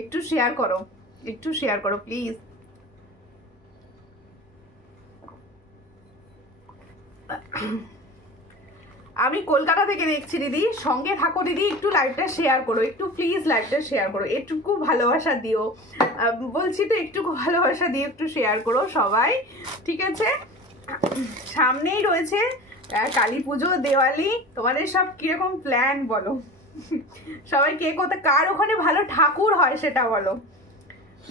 একটু শেয়ার করো, একটু শেয়ার করো প্লিজ। আমি কলকাতা থেকে দেখছি দিদি, সঙ্গে থাকো দিদি, একটু লাইভটা শেয়ার করো, একটু প্লিজ লাইভটা শেয়ার করো, একটু ভালোবাসা দিও, বলছি তো একটু ভালোবাসা দিয়ে একটু শেয়ার করো সবাই, ঠিক আছে। সামনেই রয়েছে কালী পুজো, দেওয়ালি, তোমাদের সব কিরকম প্ল্যান বলো? সবাই কে কোথায়, কার ওখানে ভালো ঠাকুর হয় সেটা বলো।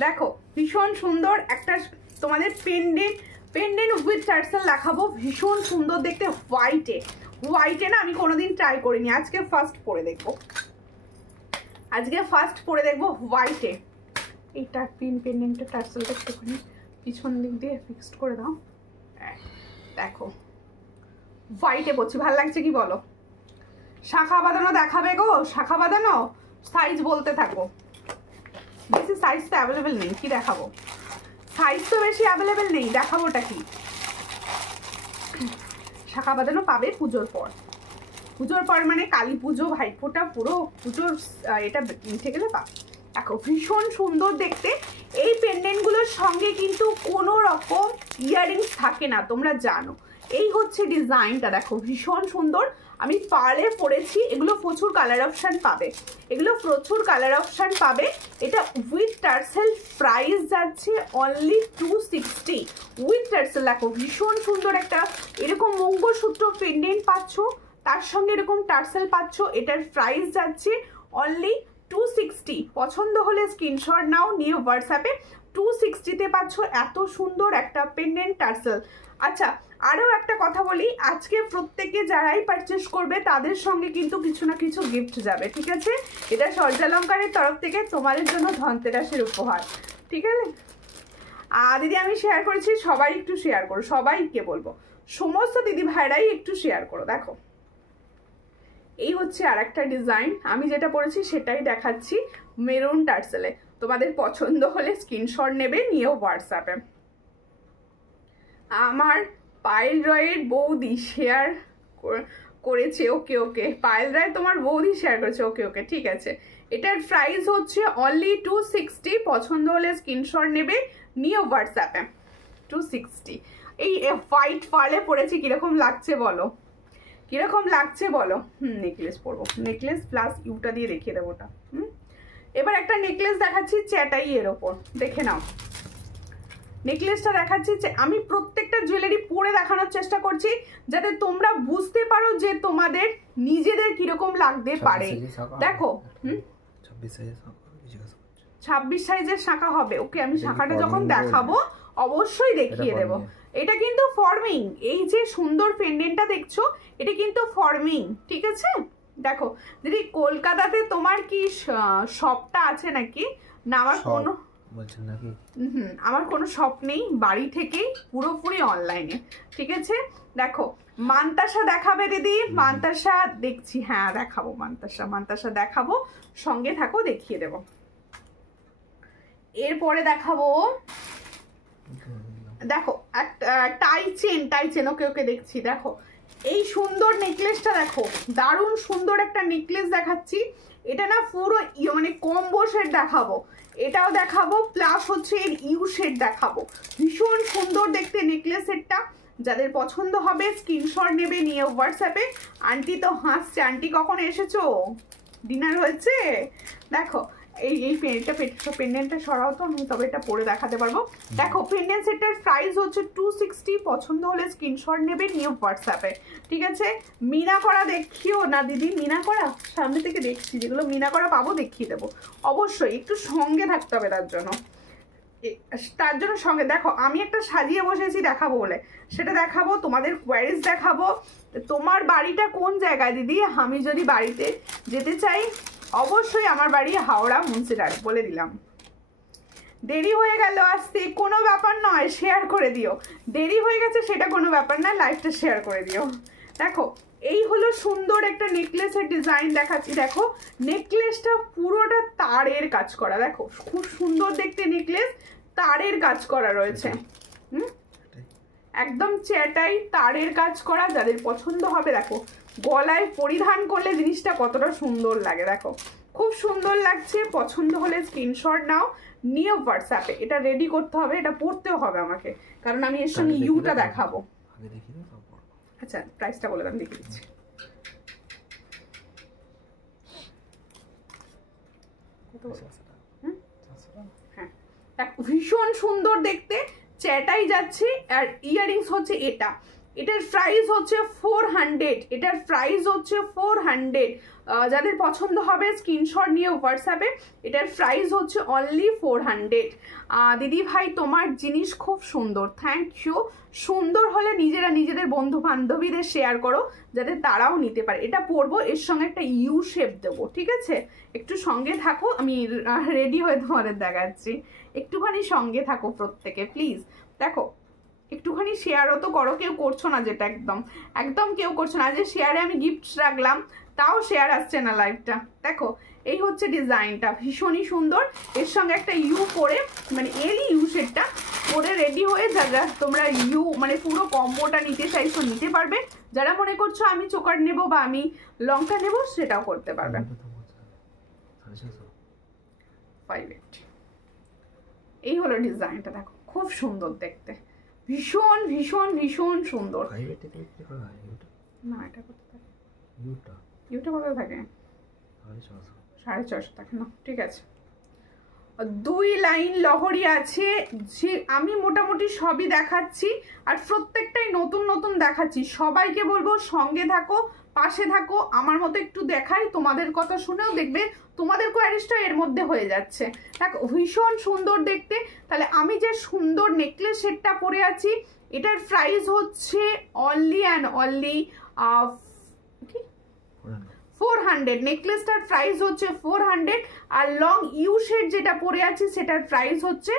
দেখো ভীষণ সুন্দর একটা তোমাদের পেন্ডেন্ট উইথ টার্সেল দেখাবো, ভীষণ সুন্দর দেখতে, হোয়াইটে। হোয়াইটে না আমি কোনোদিন ট্রাই করিনি, আজকে ফার্স্ট পরে দেখবো, আজকে ফার্স্ট পরে দেখবো হোয়াইটে। এইটা পেন্ডেন্টের টার্সেলটা একটুখানি পিছন দিক দিয়ে ফিক্সড করে দাও। দেখো হোয়াইটে পড়ছি, ভালো লাগছে কি বলো? শাখা বাঁধানো দেখাবে গো, শাখা বাঁধানো সাইজ বলতে থাকো। বেশি সাইজ তো অ্যাভেলেবেল নেই, কি দেখাবো? সাইজ তো বেশি অ্যাভেলেবেল নেই, দেখাবোটা কি? শাখা বাঁধানো পাবে পুজোর পর, পুজোর পর মানে কালী পুজো, ভাইফোঁটা, পুরো পুজোর এটা মিটে গেলে পাবে। দেখো ভীষণ সুন্দর দেখতে। এই পেন্ডেন্টগুলোর সঙ্গে কিন্তু কোনো রকম ইয়াররিংস থাকে না, তোমরা জানো। এই হচ্ছে ডিজাইনটা, দেখো ভীষণ সুন্দর। আমি পার্লে পরেছি, এগুলো প্রচুর কালার অপশান পাবে, এগুলো প্রচুর কালার অপশান পাবে। এটা উইথ টার্সেল, প্রাইস যাচ্ছে অনলি 260 উইথ টার্সেল। দেখো ভীষণ সুন্দর একটা এরকম মঙ্গলসূত্র পেন্ডেন্ট পাচ্ছ, তার সঙ্গে এরকম টার্সেল পাচ্ছ। এটার প্রাইস যাচ্ছে অনলি 260। পছন্দ হলে স্ক্রিনশট নাও, নিয়ে হোয়াটসঅ্যাপে 260-তে পাচ্ছ এত সুন্দর একটা পেন্ডেন্ট টার্সেল। আচ্ছা, আরও একটা কথা বলি, আজকে প্রত্যেকে যারাই পারচেস করবে তাদের সঙ্গে কিন্তু কিছু না কিছু গিফট যাবে, ঠিক আছে? এটা সূর্যালঙ্কারের তরফ থেকে তোমাদের জন্য ধনতেরাসের উপহার, ঠিক আছে? দিদি আমি শেয়ার করেছি, সবাই একটু শেয়ার করো, সবাইকে বলবো, সমস্ত দিদি ভাইরাই একটু শেয়ার করো। দেখো এই হচ্ছে আর একটা ডিজাইন, আমি যেটা পরেছি সেটাই দেখাচ্ছি, মেরুন টার্সেলে। তোমাদের পছন্দ হলে স্ক্রিনশট নেবে, নিয়েও হোয়াটসঅ্যাপে। আমার পায়েল রয়ের বৌদি শেয়ার করেছে, ওকে ওকে, পায়েল রায় তোমার বৌদি শেয়ার করেছে, ওকে ওকে, ঠিক আছে। এটার প্রাইস হচ্ছে অনলি 260। পছন্দ হলে স্ক্রিনশট নেবে, নিয়ে হোয়াটসঅ্যাপে 260। এই হোয়াইট পার্লে পরেছি, কিরকম লাগছে বলো, কিরকম লাগছে বলো? নেকলেস পরবো, নেকলেস প্লাস ইউটা দিয়ে দেখিয়ে দেবো ওটা। এবার একটা নেকলেস দেখাচ্ছি চ্যাটাই এর ওপর, দেখে নাও নেকলেসটা দেখাচ্ছি। আমি প্রত্যেকটা জুয়েলারি পরে দেখানোর চেষ্টা করছি যাতে তোমরা বুঝতে পারো যে তোমাদের নিজেদের কিরকম লাগতে পারে। দেখো 26 সাইজের শাঁখা হবে, ওকে আমি শাঁখাটা যখন দেখাবো অবশ্যই দেখিয়ে দেবো। এটা কিন্তু ফর্মিং, এই যে সুন্দর পেন্ডেন্টটা দেখছো এটা কিন্তু ফর্মিং, ঠিক আছে? দেখো দিদি কলকাতাতে তোমার কি শপটা আছে নাকি? না আমার কোনো বলছেন নাকি? আমার কোনো শপ নেই, বাড়ি থেকেই পুরোপুরি অনলাইনে, ঠিক আছে? দেখো মান্তাসা দেখাবে দিদি, মান্তাসা দেখছি, হ্যাঁ দেখাবো, মান্তাসা দেখাবো, সঙ্গে থাকো দেখিয়ে দেব। এরপরে দেখাবো, দেখো টাই চেন, ওকে ওকে দেখছি। দেখো এই সুন্দর নেকলেসটা দেখো, দারুণ সুন্দর একটা নেকলেস দেখাচ্ছি। এটা না পুরো মানে কম্বো সেট দেখাবো, এটাও দেখাবো, প্লাস হচ্ছে এর ইউ শেড দেখাবো। ভীষণ সুন্দর দেখতে নেকলেস সেটটা, যাদের পছন্দ হবে স্ক্রিনশট নেবে, নিয়ে হোয়াটসঅ্যাপে। আন্টি তো হাসছে, আন্টি কখন এসেছো, ডিনার হয়েছে? দেখো এই পেন্ডেন্টটা সরাও তো, আমি তবে এটা পরে দেখাতে পারবো। দেখো পেন্ডেন্ট সেটের প্রাইস হচ্ছে 260। পছন্দ হলে স্ক্রিনশট নেবে, নিয়ে হোয়াটসঅ্যাপে, ঠিক আছে? মিনা করা দেখিও না দিদি, মিনা করা সামনে থেকে দেখছি, যেগুলো মিনা করা পাবো দেখিয়ে দেবো অবশ্যই, একটু সঙ্গে থাকতে হবে তার জন্য সঙ্গে। দেখো আমি একটা সাজিয়ে বসেছি দেখাবো বলে, সেটা দেখাবো, তোমাদের কোয়ারিজ দেখাবো। তোমার বাড়িটা কোন জায়গায় দিদি? আমি যদি বাড়িতে যেতে চাই, অবশ্যই আমার বাড়ি হাওড়া মুন্সিরহাট, বলে দিলাম। দেরি হয়ে গেল আসতে, কোনো ব্যাপার নয়, শেয়ার করে দিও। দেরি হয়ে গেছে সেটা কোনো ব্যাপার না, লাইভটা শেয়ার করে দিও। দেখো এই হলো সুন্দর একটা নেকলেসের ডিজাইন দেখাচ্ছি। দেখো নেকলেসটা পুরোটা তারের কাজ করা, দেখো খুব সুন্দর দেখতে নেকলেস, তারের কাজ করা রয়েছে। একদম চ্যাটাই তারের কাজ করা, যাদের পছন্দ হবে দেখো গলায় পরিধান করলে জিনিসটা কতটা সুন্দর লাগে, দেখো খুব সুন্দর লাগছে। পছন্দ হলে স্ক্রিনশট নাও, নিয়ে হোয়াটসঅ্যাপে। এটা রেডি করতে হবে, এটা পড়তেও হবে আমাকে, কারণ আমি এর সঙ্গে ইউটা দেখাবো। আচ্ছা প্রাইসটা বলে আমি দেখে দিচ্ছি। হ্যাঁ ভীষণ সুন্দর দেখতে, চ্যাটাই যাচ্ছে। আর ইয়াররিংস হচ্ছে এটা, এটার প্রাইস হচ্ছে 400, এটার প্রাইস হচ্ছে 400। যাদের পছন্দ হবে স্ক্রিনশট নিয়ে হোয়াটসঅ্যাপে, এটার প্রাইস হচ্ছে অনলি 400। দিদি ভাই তোমার জিনিস খুব সুন্দর, থ্যাংক ইউ। সুন্দর হলে নিজেরা নিজেদের বন্ধু বান্ধবীদের শেয়ার করো, যাতে তারাও নিতে পারে। এটা পরবো, এর সঙ্গে একটা ইউ শেপ দেবো, ঠিক আছে? একটু সঙ্গে থাকো, আমি রেডি হয়ে তোমাদের দেখাচ্ছি, একটুখানি সঙ্গে থাকো প্রত্যেকে প্লিজ। দেখো একটুখানি শেয়ারও তো করো, কেউ করছো না, যেটা একদম কেউ করছো না। যে শেয়ারে আমি গিফট রাখলাম তাও শেয়ার আসছে না লাইভটা। দেখো এই হচ্ছে ডিজাইনটা, ভীষণই সুন্দর। এর সঙ্গে একটা ইউ পরে, মানে এরই ইউ শেডটা পরে রেডি হয়ে যারা তোমরা ইউ মানে পুরো কম্বোটা নিতে চাইছো নিতে পারবে। যারা মনে করছো আমি চোকার নেব বা আমি লংটা নেব, সেটাও করতে পারবে। 58 এই হলো ডিজাইনটা, দেখো খুব সুন্দর দেখতে, ভীষণ ভীষণ ভীষণ সুন্দর। না এটা কত থাকে? ইউটা কত থাকে? 650 থাকে না, ঠিক আছে। 2 লাইন লহরি আছে, যে আমি মোটামুটি সবই দেখাচ্ছি আর প্রত্যেকটাই নতুন নতুন দেখাচ্ছি। সবাইকে বলবো সঙ্গে থাকো, পাশে থাকো, আমার মতো একটু দেখাই, তোমাদের কথা শুনেও দেখবে তোমাদের কোয়ারিজটা এর মধ্যে হয়ে যাচ্ছে। দেখো ভীষণ সুন্দর দেখতে। তাহলে আমি যে সুন্দর নেকলেস সেটটা পরে আছি, এটার প্রাইস হচ্ছে অনলি অ্যান্ড অনলি 400। নেকলেসটার প্রাইস হচ্ছে 400 আর লং ইউ শেড যেটা পরে আছে সেটার প্রাইস হচ্ছে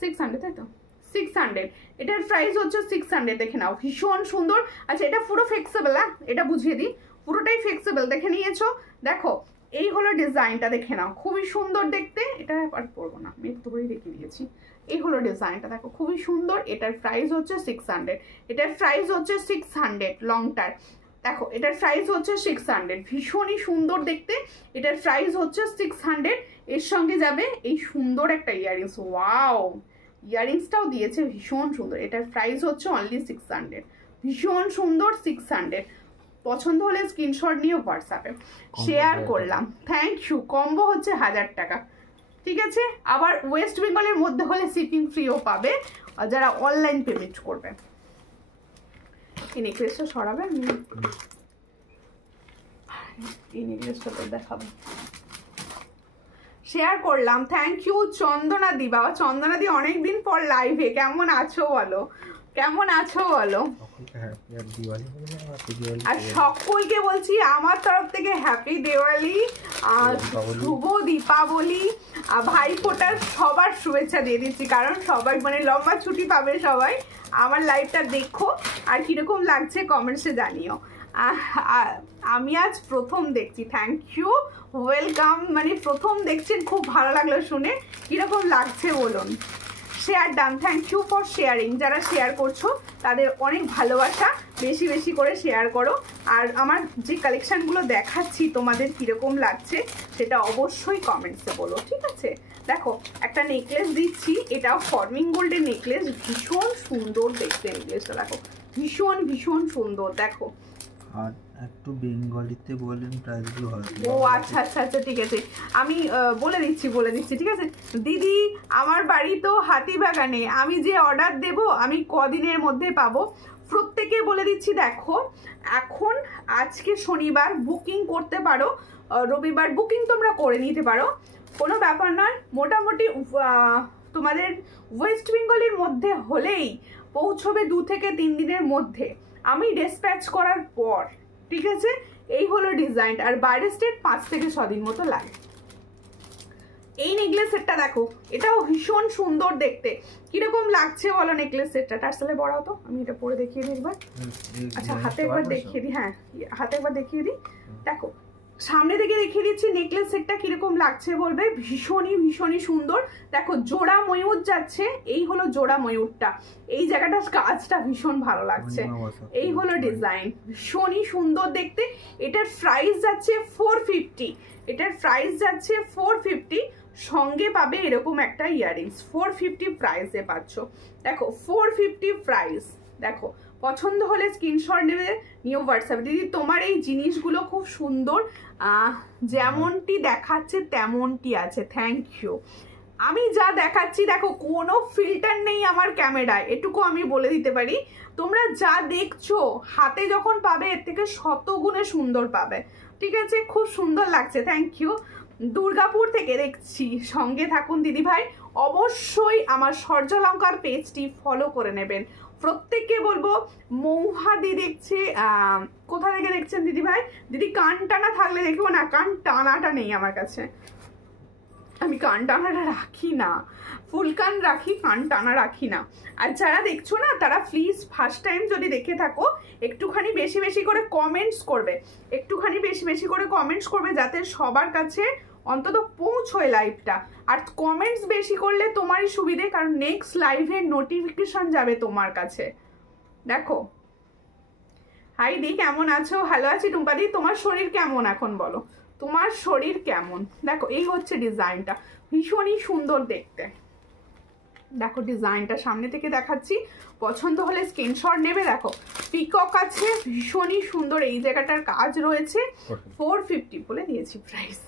600, তাই তো? 600। এটার প্রাইস হচ্ছে 600। দেখে নাও ভীষণ সুন্দর। আচ্ছা এটা পুরো ফ্লেক্সিবল, হ্যাঁ এটা বুঝিয়ে দিই, পুরোটাই ফ্লেক্সিবল। দেখে নিয়েছো? দেখো এই হলো ডিজাইনটা, দেখে নাও খুবই সুন্দর দেখতে। এটা আর পরবো না, আমি একটু করেই দেখিয়ে দিয়েছি। এই হলো ডিজাইনটা, দেখো খুবই সুন্দর। এটার প্রাইস হচ্ছে 600। এটার প্রাইস হচ্ছে 600 লংটার। দেখো এটার প্রাইস হচ্ছে 600, ভীষণই সুন্দর দেখতে। এটার প্রাইস হচ্ছে 600। এর সঙ্গে যাবে এই সুন্দর একটা ইয়াররিংস। ওয়াও, ইয়াররিংসটাও দিয়েছে ভীষণ সুন্দর। এটার প্রাইস হচ্ছে অনলি 600, ভীষণ সুন্দর। 600 পছন্দ হলে স্ক্রিনশট নিয়ে হোয়াটসঅ্যাপে শেয়ার করলাম। Thank you. কম্বো হচ্ছে 1000 টাকা, ঠিক আছে। আবার ওয়েস্ট বেঙ্গলের মধ্যে হলে শিপিং ফ্রিও পাবে যারা অনলাইন পেমেন্ট করবে। এই নেকলেসটা সরাবে, আমি এই নেকলেসটা তো দেখাবো। শেয়ার করলাম, থ্যাংক ইউ চন্দনাদি। বাবা চন্দনাদি অনেকদিন পর লাইভে, কেমন আছো বলো, কেমন আছো বলো। আর সকলকে বলছি আমার তরফ থেকে হ্যাপি দিওয়ালি, শুভ দীপাবলি, ভাইফোঁটার সবার শুভেচ্ছা দিয়ে দিচ্ছি। কারণ সবাই মানে লম্বা ছুটি পাবে সবাই। আমার লাইভটা দেখো আর কিরকম লাগছে কমেন্টসে জানিও। আমি আজ প্রথম দেখছি, থ্যাংক ইউ, ওয়েলকাম। মানে প্রথম দেখছেন, খুব ভালো লাগলো শুনে। কিরকম লাগছে বলুন। Share done, thank you for sharing. যারা শেয়ার করছো তাদের অনেক ভালোবাসা, বেশি বেশি করে শেয়ার করো। আর আমার যে কালেকশানগুলো দেখাচ্ছি তোমাদের কীরকম লাগছে সেটা অবশ্যই কমেন্টসে বলো, ঠিক আছে। দেখো একটা নেকলেস দিচ্ছি, এটাও ফর্মিং গোল্ডের নেকলেস, ভীষণ সুন্দর দেখতে নেকলেসটা। দেখো ভীষণ ভীষণ সুন্দর। দেখো আর একটু বেঙ্গলিতে বলেন প্রাইসগুলো হবে। ও আচ্ছা আচ্ছা আচ্ছা, ঠিক আছে, আমি বলে দিচ্ছি, ঠিক আছে। দিদি আমার বাড়ি তো হাতিবাগানে, আমি যে অর্ডার দেব আমি কদিনের মধ্যে পাবো প্রত্যেকে বলে দিচ্ছি। দেখো এখন আজকে শনিবার, বুকিং করতে পারো, রবিবার বুকিং তোমরা করে নিতে পারো, কোনো ব্যাপার নয়। মোটামুটি তোমাদের ওয়েস্ট বেঙ্গলের মধ্যে হলেই পৌঁছবে 2 থেকে 3 দিনের মধ্যে, আমি ডিসপ্যাচ করার পর, ঠিক আছে। এই হলো ডিজাইন। আর বাইরের স্টেট 5 থেকে 6 দিন মতো লাগে। এই নেকলেস সেটটা দেখো, এটাও ভীষণ সুন্দর দেখতে। কিরকম লাগছে বলো নেকলেস সেটটা? টার্সেলে বড় হতো, আমি এটা পরে দেখিয়ে দিই একবার। আচ্ছা হাতে একবার দেখিয়ে দিই, হ্যাঁ হাতে একবার দেখিয়ে দিই। দেখো সামনে থেকে দেখিয়ে দিচ্ছি নেকলেস সেটটা কিরকম লাগছে বলবে। ভীষণই ভীষণই সুন্দর। দেখো জোড়া ময়ূর যাচ্ছে, এই হলো জোড়া ময়ূরটা, এই জায়গাটা কাজটা ভীষণ ভালো লাগছে। এই হলো ডিজাইন, ভীষণই সুন্দর দেখতে। এটার প্রাইস যাচ্ছে 450, এটার প্রাইস যাচ্ছে 450। সঙ্গে পাবে এরকম একটা ইয়াররিংস, 450 প্রাইসে পাচ্ছ। দেখো 450 প্রাইস। দেখো পছন্দ হলে স্ক্রিনশট নেবে, নিউ হোয়াটসঅ্যাপ। দিদি তোমার এই জিনিসগুলো খুব সুন্দর, যেমনটি দেখাচ্ছে তেমনটি আছে, থ্যাংক ইউ। আমি যা দেখাচ্ছি দেখো কোনো ফিল্টার নেই আমার ক্যামেরায়, এটুকু আমি বলে দিতে পারি। তোমরা যা দেখছো হাতে যখন পাবে এর থেকে 100 গুণে সুন্দর পাবে, ঠিক আছে। খুব সুন্দর লাগছে, থ্যাংক ইউ। দুর্গাপুর থেকে দেখছি, সঙ্গে থাকুন দিদি ভাই। অবশ্যই আমার সূর্যালঙ্কার পেজটি ফলো করে নেবেন। প্রত্যেককে বলবো, মৌহাদি দেখছে, কোথা থেকে দেখছেন দিদি ভাই? দিদি কান টানা থাকলে দেখবো না, কান টানাটা নেই আমার কাছে, আমি কান টানাটা রাখি না, ফুল কান রাখি, কান টানা রাখি না। আর যারা দেখছো না তারা প্লিজ ফার্স্ট টাইম যদি দেখে থাকো একটুখানি বেশি বেশি করে কমেন্টস করবে, একটুখানি বেশি বেশি করে কমেন্টস করবে, যাতে সবার কাছে অন্তত পৌঁছয় লাইভটা। আর কমেন্টস বেশি করলে তোমারই সুবিধে, কারণ নেক্সট লাইভের নোটিফিকেশন যাবে তোমার কাছে। দেখো হাই দি, কেমন আছো? ভালো আছি টুম্পাদি, তোমার শরীর কেমন এখন বলো, তোমার শরীর কেমন? দেখো এই হচ্ছে ডিজাইনটা, ভীষণই সুন্দর দেখতে, দেখো ডিজাইনটা সামনে থেকে দেখাচ্ছি, পছন্দ হলে স্ক্রিনশট নেবে। দেখো পিকক আছে, ভীষণই সুন্দর, এই জায়গাটার কাজ রয়েছে। 450 বলে দিয়েছি প্রাইস।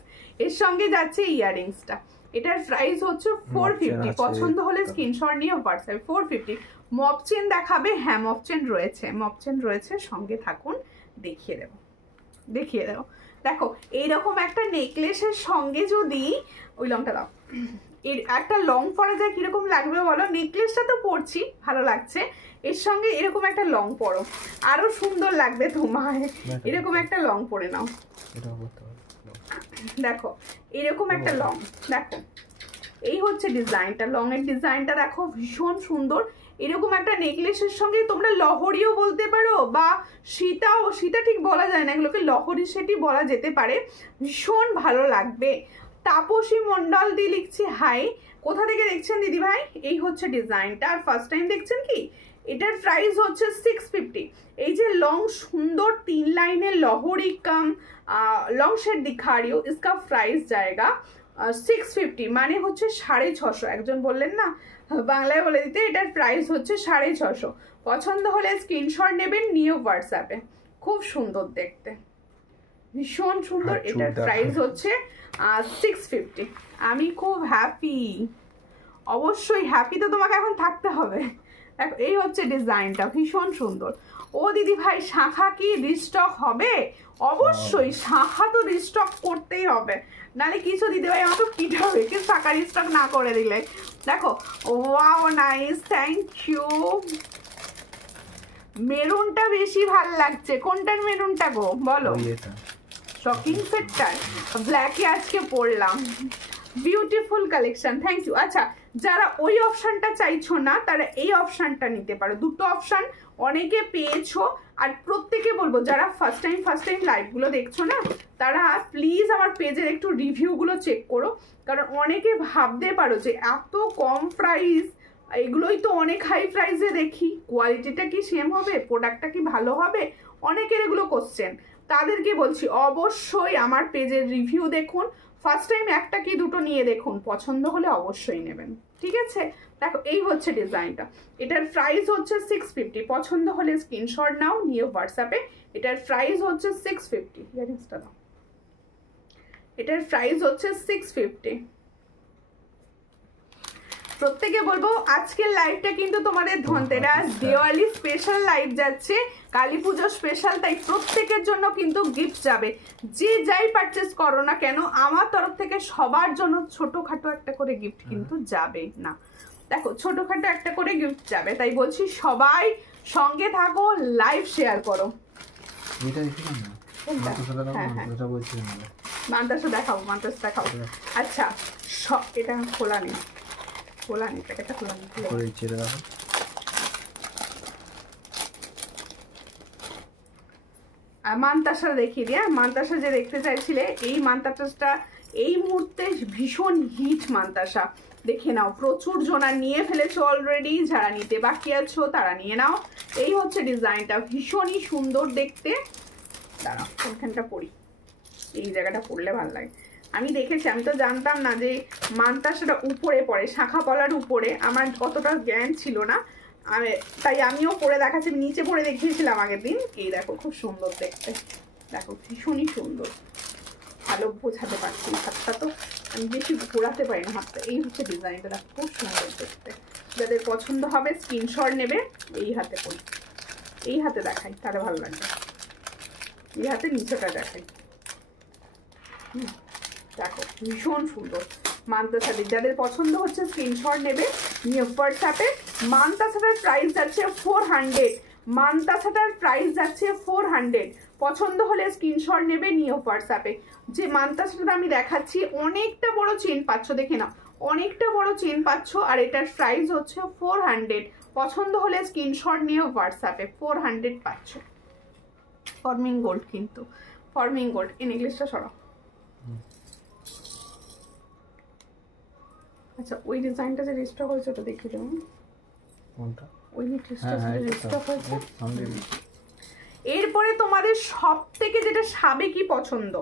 এর সঙ্গে যাচ্ছে ইয়াররিংসটা, এটার প্রাইস হচ্ছে 450। পছন্দ হলে স্ক্রিনশট নিয়ে হোয়াটসঅ্যাপে 450। মপ চেন দেখাবে, হ্যাঁ মপ চেন রয়েছে, মপ চেন রয়েছে, সঙ্গে থাকুন দেখিয়ে দেবো। দেখো এইরকম একটা নেকলেসের সঙ্গে যদি ওই লংটা দাও, এর একটা লং পরা যায় কিরকম লাগবে বলো? নেকলেসটা তো পরছি ভালো লাগছে, এর সঙ্গে এরকম একটা লং পরো আরো সুন্দর লাগবে তোমায়। এরকম একটা লং পরে নাও, দেখো এরকম একটা লং, দেখো এই হচ্ছে ডিজাইনটা, লং এর ডিজাইনটা দেখো ভীষণ সুন্দর। এরকম একটা নেকলেসের সঙ্গে তোমরা লহরিও বলতে পারো, বা সীতা ঠিক বলা যায় না, এগুলোকে লহরি সেটি বলা যেতে পারে, ভীষণ ভালো লাগবে। তাপসী মন্ডল দিয়ে লিখছি হাই, কোথা থেকে দেখছেন দিদি ভাই? এই হচ্ছে ডিজাইনটা, আর ফার্স্ট টাইম দেখছেন কি? এটার প্রাইস হচ্ছে 650। এই যে লং সুন্দর 3 লাইনের লহরি কাম লং শেড দিখা रही हूं, इसका प्राइस जाएगा 650, মানে হচ্ছে 650। একজন বললেন না বাংলায় বলে দিতে, এটার প্রাইস হচ্ছে 650। পছন্দ হলে স্ক্রিনশট নেবেন, নিয়ে হোয়াটসঅ্যাপে। খুব সুন্দর দেখতে, ভীষণ সুন্দর। এটার প্রাইস হচ্ছে 650। আমি খুব হ্যাপি, অবশ্যই হ্যাপি তো তোমাকে এখন থাকতে হবে। দেখো এই হচ্ছে ডিজাইনটা, ভীষণ সুন্দর। ও দিদি ভাই শাখা কি রিস্টক হবে? অবশ্যই শাখা তো রিস্টক করতেই হবে, নালে কিছু দিদি ভাই আমার তো কিট হবে কি শাখা রিস্টক না করে দিলে। দেখো ওয়াও নাইস, থ্যাংক ইউ। মেরুনটা বেশি ভালো লাগছে, কোনটার মেরুনটা গো বলো? শকিং সেটটার ব্ল্যাকে আজকে পরলাম, বিউটিফুল কালেকশন, থ্যাংক ইউ। আচ্ছা যারা ওই অপশনটা চাইছো না তারা এই অপশনটা নিতে পারো, দুটো অপশন অনেকে পেয়েছো। আর প্রত্যেকে বলবো যারা ফার্স্ট টাইম লাইভগুলো দেখছো না, তারা প্লিজ আমার পেজের একটু রিভিউগুলো চেক করো, কারণ অনেকে ভাবতে পারো যে এত কম প্রাইস, এগুলোই তো অনেক হাই প্রাইসে দেখি, কোয়ালিটিটা কি সেম হবে, প্রোডাক্টটা কি ভালো হবে, অনেকের এগুলো কোশ্চেন। তাদেরকে বলছি অবশ্যই আমার পেজের রিভিউ দেখুন, ফার্স্ট টাইম একটা কি দুটো নিয়ে দেখুন, পছন্দ হলে অবশ্যই নেবেন, ঠিক আছে? দেখো এই হচ্ছে ডিজাইনটা, এটার প্রাইস হচ্ছে 650। পছন্দ হলে স্ক্রিনশট নাও, নিয়ে হোয়াটসঅ্যাপে। এটার প্রাইস হচ্ছে 650। ইয়ারিংসটা দাও, এটার প্রাইস হচ্ছে 650। প্রত্যেকে বলবো আজকের লাইভটা কিন্তু তোমাদের ধনতেরাস দিওয়ালি স্পেশাল লাইভ যাচ্ছে, কালী পুজো স্পেশাল, তাই প্রত্যেকের জন্য কিন্তু গিফট যাবে। যে যাই পারচেস করো না কেন, আমার তরফ থেকে সবার জন্য ছোটখাটো একটা করে গিফট কিন্তু যাবে না। দেখো ছোটখাটো একটা করে গিফট যাবে, তাই বলছি সবাই সঙ্গে থাকো, লাইভ শেয়ার করো। মান্তাসা দেখাবো, মান্তাসা দেখাবো। আচ্ছা এটা খোলা নেই, খোলা নেই, প্যাকেটটা খোলা নেই, মান্তাসা দেখিয়ে দিয়ে। মান্তাসা যে দেখতে চাইছিলে, এই মান্তাসাটা এই মুহূর্তে ভীষণ হিট মান্তাসা, দেখে নাও। প্রচুর জনা নিয়ে ফেলেছো অলরেডি, যারা নিতে বাকি আছো তারা নিয়ে নাও। এই হচ্ছে ডিজাইনটা, ভীষণই সুন্দর দেখতে। দাঁড়াও ওখানটা পরি, এই জায়গাটা পরলে ভালো লাগে। আমি দেখেছি, আমি তো জানতাম না যে মান্তাসাটা উপরে পড়ে, শাখা পলার উপরে, আমার অতটা জ্ঞান ছিল না, তাই আমিও পরে দেখাচ্ছি, নিচে পরে দেখিয়েছিলাম আগের দিন। এই দেখো খুব সুন্দর দেখতে, দেখো ভীষণই সুন্দর, ভালো বোঝাতে পারছি, হাতটা তো আমি বেশি ঘোরাতে পারি না হাতটা। এই হচ্ছে ডিজাইনটা, দেখো খুব সুন্দর দেখতে। যাদের পছন্দ হবে স্ক্রিনশট নেবে। এই হাতে পরি, এই হাতে দেখাই তাহলে ভালো লাগবে, এই হাতে নিচেটা দেখাই। দেখো ভীষণ সুন্দর মান্তাসাটি, যাদের পছন্দ হচ্ছে স্ক্রিনশট নেবে, নিয়ে হোয়াটসঅ্যাপে। মান্তাসাটার প্রাইস যাচ্ছে 400, মান্তাসাটার প্রাইস যাচ্ছে 400। পছন্দ হলে স্ক্রিনশট নেবে, নিয়ে হোয়াটসঅ্যাপে। যে মান্তাসাটা আমি দেখাচ্ছি অনেকটা বড় চেন পাচ্ছ, দেখে নাও অনেকটা বড় চেন পাচ্ছ, আর এটার প্রাইস হচ্ছে 400। পছন্দ হলে স্ক্রিনশট নিয়ে হোয়াটসঅ্যাপে 400 পাচ্ছ। ফর্মিং গোল্ড, কিন্তু ফর্মিং গোল্ড। এই নেকলেসটা সরাও। আচ্ছা ওই ডিজাইনটা যে রিস্টক হয়েছে ওটা দেখে যাও, কোনটা? ওই নেকলেসটা যে রিস্টক হয়েছে। এরপরে তোমাদের সব থেকে যেটা সাবেকি পছন্দ,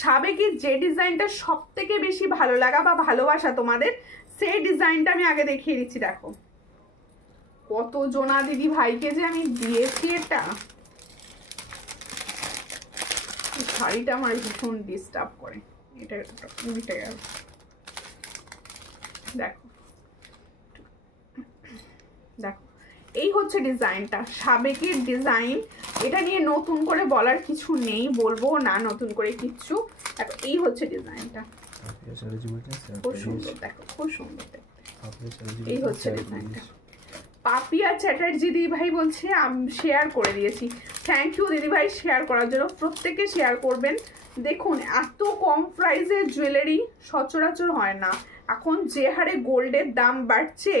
সাবেকি যে ডিজাইনটা সব থেকে বেশি ভালো লাগা বা ভালোবাসা তোমাদের, সেই ডিজাইনটা আমি আগে দেখিয়ে দিচ্ছি। দেখো কত জোনা দিদি ভাইকে যে আমি দিয়েছি। এটা শাড়িটা আমার ভীষণ ডিস্টার্ব করে, এটা উল্টে গেল। দেখো দেখো এই হচ্ছে ডিজাইনটা, সাবেকের ডিজাইন। এটা নিয়ে নতুন করে বলার কিছু নেই, বলবো না নতুন করে কিচ্ছু। দেখো এই হচ্ছে ডিজাইনটা, খুব সুন্দর। দেখো খুব সুন্দর দেখতে, এই হচ্ছে ডিজাইনটা। পাপিয়া চ্যাটার্জি দিদি ভাই বলছে শেয়ার করে দিয়েছি। থ্যাংক ইউ দিদি ভাই শেয়ার করার জন্য, প্রত্যেকে শেয়ার করবেন। দেখুন এত কম প্রাইসে জুয়েলারি সচরাচর হয় না। এখন যে হারে গোল্ডের দাম বাড়ছে,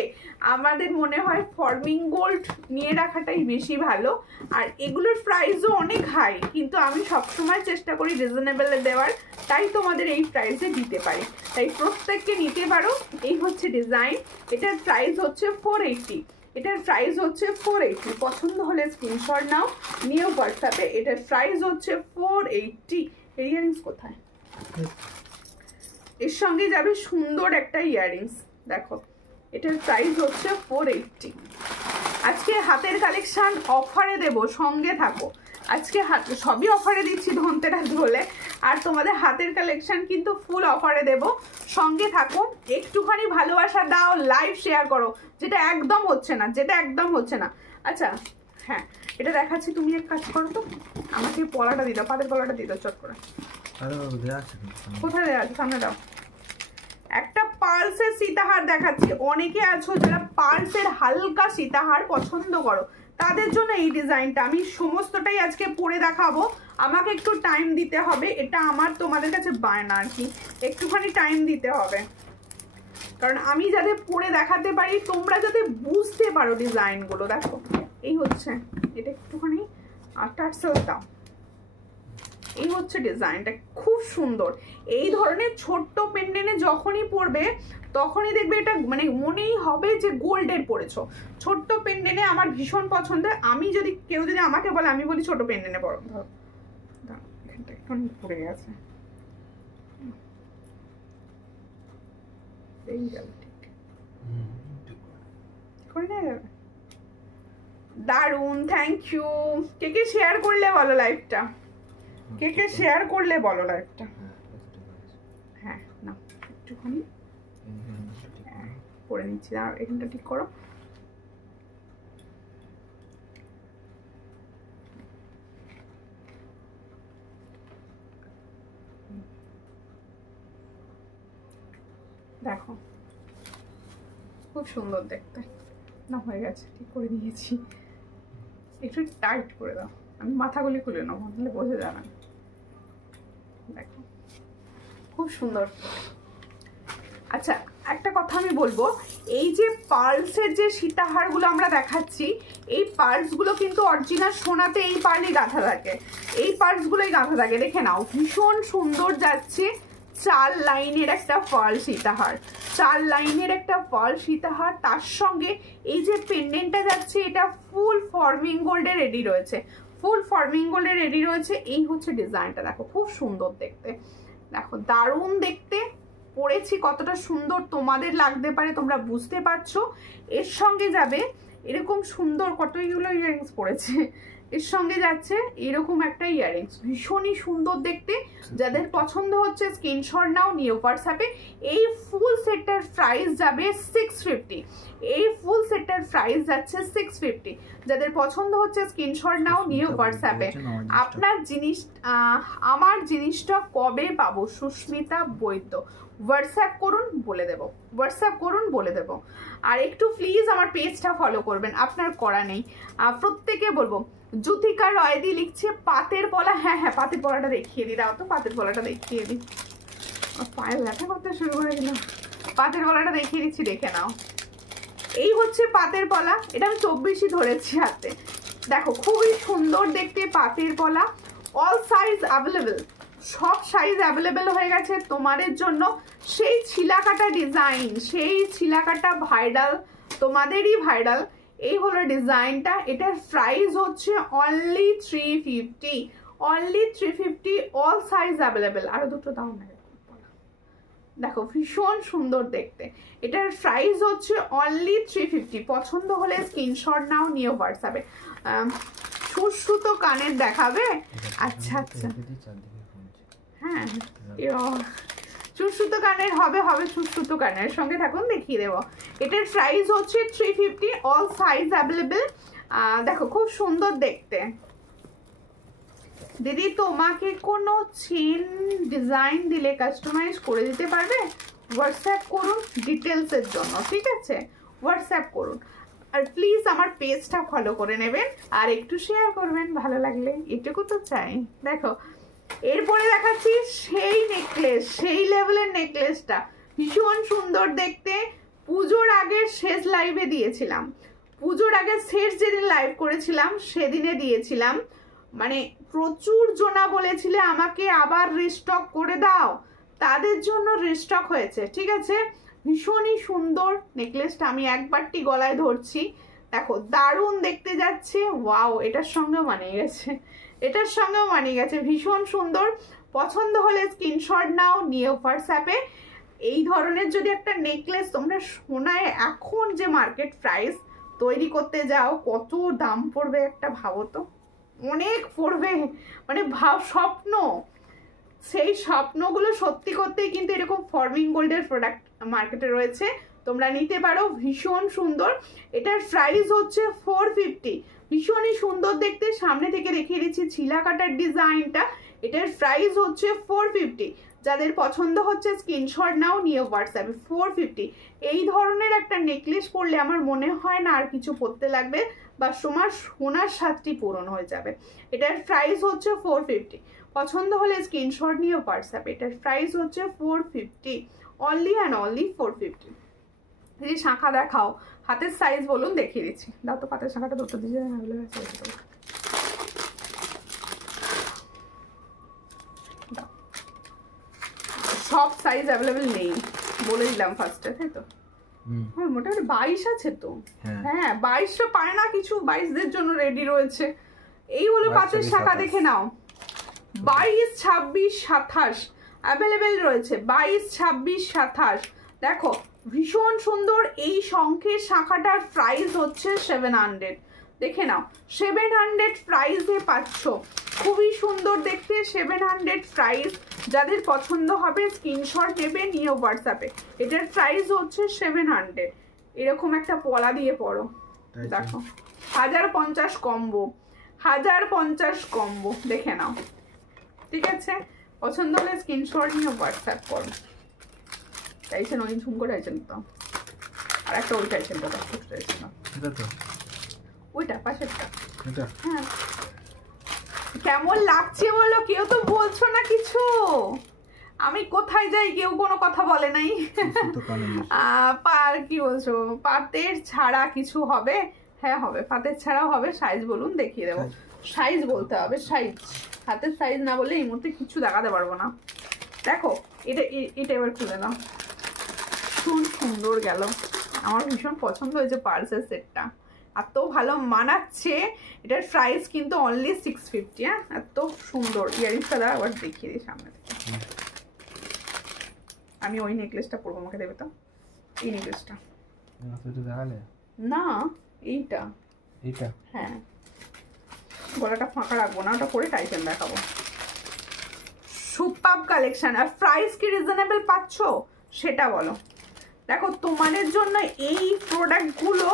আমাদের মনে হয় ফর্মিং গোল্ড নিয়ে রাখাটাই বেশি ভালো। আর এগুলোর প্রাইসও অনেক হাই, কিন্তু আমি সবসময় চেষ্টা করি রিজনেবলে দেওয়ার, তাই তোমাদের এই প্রাইসে দিতে পারি। তাই প্রত্যেককে নিতে পারো। এই হচ্ছে ডিজাইন, এটার প্রাইস হচ্ছে 480। এটার প্রাইস হচ্ছে 480। পছন্দ হলে স্ক্রিনশট নাও, নিয়েও হোয়াটসঅ্যাপে। এটার প্রাইস হচ্ছে 480। ইয়াররিংস কোথায়? এর সঙ্গে যাবে সুন্দর একটা ইয়াররিংস। দেখো এটার প্রাইস হচ্ছে 480। আজকে হাতের কালেকশন অফারে দেব, সঙ্গে থাকো। আজকে সবই অফারে দিচ্ছি ধনতেরাস বলে, আর তোমাদের হাতের কালেকশন কিন্তু ফুল অফারে দেব, সঙ্গে থাকো। একটুখানি ভালোবাসা দাও, লাইভ শেয়ার করো, যেটা একদম হচ্ছে না, যেটা একদম হচ্ছে না। আচ্ছা হ্যাঁ, এটা দেখাচ্ছি, তুমি এক কাজ করো তো, আমাকে পলাটা দিয়ে দাও, পাতের পলাটা দিয়ে দাও চট করে। কোথায় দেওয়া আছে? সামনে দাও। একটা পার্লসের সীতাহার দেখাচ্ছি। অনেকে আছো যারা পার্লসের হালকা সীতাহার পছন্দ করো, তাদের জন্য এই ডিজাইনটা। আমি সমস্তটাই আজকে পরে দেখাবো, আমাকে একটু টাইম দিতে হবে। এটা আমার তোমাদের কাছে বায়না আর কি, একটুখানি টাইম দিতে হবে, কারণ আমি যাতে পরে দেখাতে পারি, তোমরা যাতে বুঝতে পারো ডিজাইনগুলো। দেখো এই হচ্ছে, এটা একটুখানি টার্সেল দাও। এই হচ্ছে ডিজাইনটা, খুব সুন্দর। এই ধরনের ছোট্ট পেন্ডেন্টে যখনই পরবে তখনই দেখবে এটা মানে মনেই হবে যে গোল্ডের পরেছো। ছোট্ট পেন্ডেন্টে আমার ভীষণ পছন্দের। আমি যদি কেউ যদি আমাকে বলে, আমি বলি ছোট পেন্ডেন্টে পরো। ধরো এখানটা একটু পড়ে গেছে, এই যাবে ঠিক করে নিয়ে যাবে। দারুন, থ্যাংক ইউ। কে কে শেয়ার করলে বলো লাইভটা, কে কে শেয়ার করলে বলো লাইভটা। হ্যাঁ না একটুখানি পরে নিচ্ছি, আর এখানটা ঠিক করো। দেখো খুব সুন্দর দেখতে না, হয়ে গেছে, ঠিক করে নিয়েছি। একটু টাইট করে দাও, আমি মাথাগুলি খুলে নেবো, তাহলে বোঝা যাবে না। দেখো খুব সুন্দর। আচ্ছা একটা কথা আমি বলবো, এই যে পার্লসের যে সীতাহারগুলো আমরা দেখাচ্ছি, এই পার্লসগুলো কিন্তু অরিজিনাল সোনাতে এই পার্লই গাঁথা থাকে, এই পার্লসগুলোই গাঁথা থাকে। দেখে নাও ভীষণ সুন্দর যাচ্ছে। 4 লাইনের একটা পার্ল সীতাহার, 4 লাইনের একটা পার্ল সীতাহার, তার সঙ্গে এই যে পেন্ডেন্টটা যাচ্ছে, এটা ফুল ফর্মিং গোল্ডে রেডি রয়েছে, ফুল ফর্মিং গোল্ডে রেডি রয়েছে। এই হচ্ছে ডিজাইনটা, দেখো খুব সুন্দর দেখতে। দেখো দারুণ দেখতে, পরেছি কতটা সুন্দর তোমাদের লাগতে পারে তোমরা বুঝতে পারছো। এর সঙ্গে যাবে এরকম সুন্দর, কতগুলো ইয়াররিংস পরেছে, এর সঙ্গে যাচ্ছে এরকম একটা ইয়াররিংস, ভীষণই সুন্দর দেখতে। যাদের পছন্দ হচ্ছে স্ক্রিনশট নাও, নিয়ে হোয়াটসঅ্যাপে। এই ফুল সেটটার প্রাইস যাবে 650, এই ফুল সেটটার প্রাইস যাচ্ছে 650। যাদের পছন্দ হচ্ছে স্ক্রিনশট নাও, নিয়ে হোয়াটসঅ্যাপে। আপনার জিনিস, আমার জিনিসটা কবে পাবো? সুস্মিতা বৈদ্য। হোয়াটসঅ্যাপ করুন বলে দেব, হোয়াটসঅ্যাপ করুন বলে দেব। আর একটু প্লিজ আমার পেজটা ফলো করবেন, আপনার করা নেই। প্রত্যেকে বলবো। জ্যোতিকা রয়দি লিখছে পাতের পলা। হ্যাঁ হ্যাঁ, পাতের পলাটা দেখিয়ে দিই, দাও তো পাতের পলাটা দেখিয়ে দিই। পায়ে ব্যথা করতে শুরু করে দিলাম। পাতের পলাটা দেখিয়ে দিচ্ছি, দেখে নাও। এই হচ্ছে পাতের পলা, এটা আমি 24ই ধরেছি হাতে। দেখো খুবই সুন্দর দেখতে পাতের পলা, অল সাইজ অ্যাভেলেবেল, সব সাইজ অ্যাভেলেবেল হয়ে গেছে তোমাদের জন্য। সেই ছিলাকাটা ডিজাইন, সেই ছিলাকাটা ভাইরাল, তোমাদেরই ভাইরাল। এই হলো ডিজাইনটা, এটার প্রাইস হচ্ছে only 350, only 350, all size available. আরো দুটো দাও না, দেখো ভীষণ সুন্দর দেখতে। এটার প্রাইস হচ্ছে অনলি 350। পছন্দ হলে স্ক্রিনশট নাও, নিও হোয়াটসঅ্যাপে। সুতো কানের দেখাবে? আচ্ছা আচ্ছা, হ্যাঁ সুতো কানের হবে, সুতো কানের সঙ্গে থাকুন, দেখিয়ে দেবো। এটার প্রাইস হচ্ছে 350, অল সাইজ অ্যাভেলেবেল। দেখো খুব সুন্দর দেখতে। দিদি তোমাকে কোনো চেন ডিজাইন দিলে কাস্টমাইজ করে দিতে পারবে? হোয়াটসঅ্যাপ করুন ডিটেলসের জন্য, ঠিক আছে? হোয়াটসঅ্যাপ করুন। আর প্লিজ আমার পেজটা ফলো করে নেবেন আর একটু শেয়ার করবেন ভালো লাগলে, এটুকু তো চাই। দেখো এরপরে দেখাচ্ছি সেই নেকলেস, সেই লেভেলের নেকলেসটা ভীষণ সুন্দর দেখতে। পুজোর আগের শেষ লাইভে দিয়েছিলাম, পুজোর আগে শেষ যেদিন লাইভ করেছিলাম সেদিনে দিয়েছিলাম। মানে প্রচুর জনা বলেছিলে আমাকে আবার রিস্টক করে দাও, তাদের জন্য রিস্টক হয়েছে, ঠিক আছে? ভীষণই সুন্দর নেকলেসটা, আমি একবারটি গলায় ধরছি। দেখো দারুণ দেখতে যাচ্ছে। ওয়াও, এটার সঙ্গেও মানিয়ে গেছে, এটার সঙ্গেও মানিয়ে গেছে, ভীষণ সুন্দর। পছন্দ হলে স্ক্রিনশট নাও, নিয়ে হোয়াটসঅ্যাপে। এই ধরনের যদি একটা নেকলেস তোমরা সোনায় এখন যে মার্কেট প্রাইস তৈরি করতে যাও, কত দাম পড়বে একটা ভাবো তো, অনেক পড়বে। মানে ভাব স্বপ্ন, সেই স্বপ্নগুলো সত্যি করতেই কিন্তু এরকম ফর্মিং গোল্ডের প্রোডাক্ট মার্কেটে রয়েছে, তোমরা নিতে পারো। ভীষণ সুন্দর। এটার প্রাইস হচ্ছে 450। ভীষণই সুন্দর দেখতে, সামনে থেকে দেখিয়ে দিচ্ছি ছিলা কাটার ডিজাইনটা। এটার প্রাইস হচ্ছে 450। যাদের পছন্দ হচ্ছে স্ক্রিনশট নাও, নিয়ে হোয়াটসঅ্যাপে। 450 এই ধরনের একটা নেকলেস পরলে আমার মনে হয় না আর কিছু পরতে লাগবে, বা সোনার স্বাদটি পূরণ হয়ে যাবে। এটার প্রাইস হচ্ছে 450। পছন্দ হলে স্ক্রিনশট নিয়ে হোয়াটসঅ্যাপে। এটার প্রাইস হচ্ছে 450, অনলি অ্যান্ড অনলি 450। যদি শাঁখা দেখাও, হাতের সাইজ বলুন, দেখিয়ে দিচ্ছি। দাও তো পাতের শাঁখাটা দুটো দিয়ে সব সাইজ অ্যাভেলেবেল নেই, বলে দিলাম ফার্স্টে, তাই তো? হ্যাঁ মোটামুটি 22 আছে তো। হ্যাঁ 22টা পায় না কিছু, 22দের জন্য রেডি রয়েছে। এই হলো পাতের শাঁখা, দেখে নাও। 22, 26, 27 অ্যাভেলেবেল রয়েছে। 22, 26, 27 দেখো ভীষণ সুন্দর। এই শঙ্খের শাঁখাটার প্রাইস হচ্ছে 700, দেখে নাও 700 প্রাইসে পাচ্ছ। খুবই সুন্দর দেখতে, 700 প্রাইস। যাদের পছন্দ হবে স্ক্রিনশট নেবে, নিয়ে হোয়াটসঅ্যাপে। এটার প্রাইস হচ্ছে 700। এরকম একটা পলা দিয়ে পড়ো, দেখো 1050 কম্বো, 1050 কম্বো, দেখে নাও, ঠিক আছে? পছন্দ হলে স্ক্রিনশট নিয়ে হোয়াটসঅ্যাপ করো। চাইছেন ওই ঝুমকো চাইছেন তো, আর একটা ওই চাইছেন তো, চাইছেন না ওইটা পাশেরটা। হ্যাঁ কেমন লাগছে বলো, কেউ তো বলছো না কিছু। আমি কোথায় যাই কেউ কোনো কথা বলে নাই। কি বলছো, পাতের ছাড়া কিছু হবে? হ্যাঁ হবে, পাতের ছাড়াও হবে। সাইজ বলুন, দেখিয়ে দেবো। সাইজ বলতে হবে, সাইজ। হাতের সাইজ না বললে এই মুহূর্তে কিছু দেখাতে পারবো না। দেখো এটা এটা এবার খুলে নাও, ভীষণ সুন্দর গেল। আমার ভীষণ পছন্দ হয়েছে পার্সের সেটটা, এত ভালো মানাচ্ছে। এটার প্রাইস কিন্তু অনলি 650। হ্যাঁ এত সুন্দর ইয়ারিংসটা দাও, আবার দেখিয়ে দিই সামনে থেকে। আমি ওই নেকলেসটা পরবো, আমাকে দেবে তো এই নেকলেসটা। না এইটা, এইটা হ্যাঁ, গলাটা ফাঁকা রাখবো না, ওটা পরে টাইটেন দেখাবো। Super collection. আর প্রাইস কি রিজনেবল পাচ্ছ সেটা বলো। দেখো তোমাদের জন্য এই প্রোডাক্টগুলো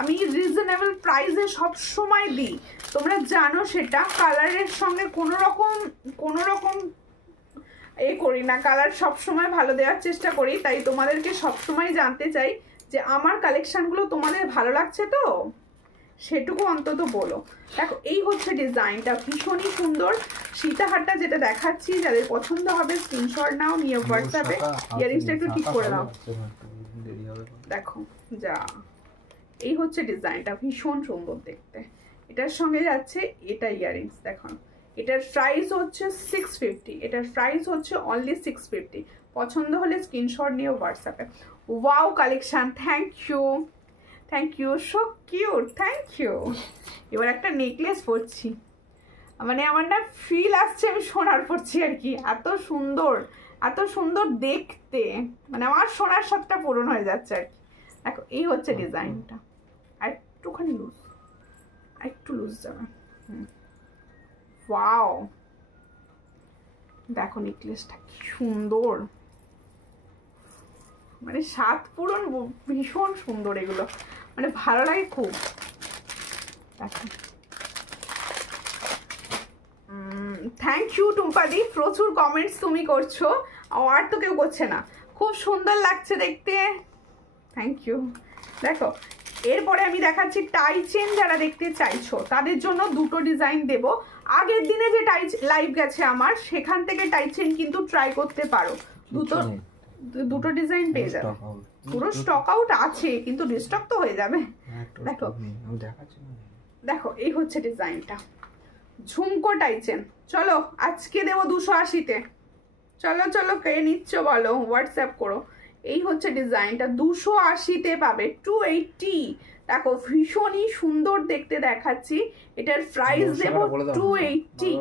আমি রিজনেবল প্রাইসে সব সময় দিই, তোমরা জানো সেটা। কালারের সঙ্গে কোনো রকম এ করি না, কালার সব সময় ভালো দেওয়ার চেষ্টা করি। তাই তোমাদেরকে সব সময় জানতে চাই যে আমার কালেকশনগুলো তোমাদের ভালো লাগছে তো, সেটুকু অন্তত বলো। দেখো এই হচ্ছে ডিজাইনটা, ভীষণই সুন্দর। সীতাহারটা যেটা দেখাচ্ছি, যাদের পছন্দ হবে স্ক্রিনশট নাও, নিয়ে হোয়াটসঅ্যাপে। ইয়ারিংসটা একটু ঠিক করে দাও, দেখো যা। এই হচ্ছে ডিজাইনটা, ভীষণ সুন্দর দেখতে। এটার সঙ্গে যাচ্ছে এটা ইয়ারিংস, দেখো। এটার প্রাইস হচ্ছে 650। এটার প্রাইস হচ্ছে অনলি 650। পছন্দ হলে স্ক্রিনশট নিয়ে হোয়াটসঅ্যাপে। Wow collection, thank you, thank you, so cute, thank you. এবার একটা নেকলেস পরছি, মানে আমার না ফিল আসছে আমি সোনার পরছি আর কি। এত সুন্দর, এত সুন্দর দেখতে। দেখতে, মানে আমার সোনার সাথটা পূরণ হয়ে যাচ্ছে আর কি। দেখো এই হচ্ছে ডিজাইনটা, আর একটুখানি লুজ, আর একটু লুজ যাবে। ওয়াও, দেখো নেকলেসটা কি সুন্দর, মানে সাত পূরণ ভীষণ সুন্দর এগুলো, মানে ভালো লাগে খুব। দেখো থ্যাংক ইউ টুম্পাদি, প্রচুর কমেন্টস তুমি করছো, আর তো কেউ করছে না, খুব সুন্দর লাগছে দেখতে, থ্যাংক ইউ। দেখো এরপরে আমি দেখাচ্ছি টাই চেন, যারা দেখতে চাইছো তাদের জন্য দুটো ডিজাইন দেব। আগের দিনে যে টাই লাইভ গেছে আমার, সেখান থেকে টাই চেন কিন্তু ট্রাই করতে পারো, দুটো ডিজাইন পেয়ে যাবে। পুরো স্টক আউট আছে, কিন্তু রিস্টক তো হয়ে যাবে। দেখো দেখো এই হচ্ছে ডিজাইনটা, ঝুমকো টাই চেন। চলো আজকে দেবো 280-তে, চলো চলো কে নিচ্ছ বলো, হোয়াটসঅ্যাপ করো। এই হচ্ছে ডিজাইনটা, 280-তে পাবে, 280। দেখো ভীষণই সুন্দর দেখতে দেখাচ্ছি, এটার প্রাইস দেবো 280।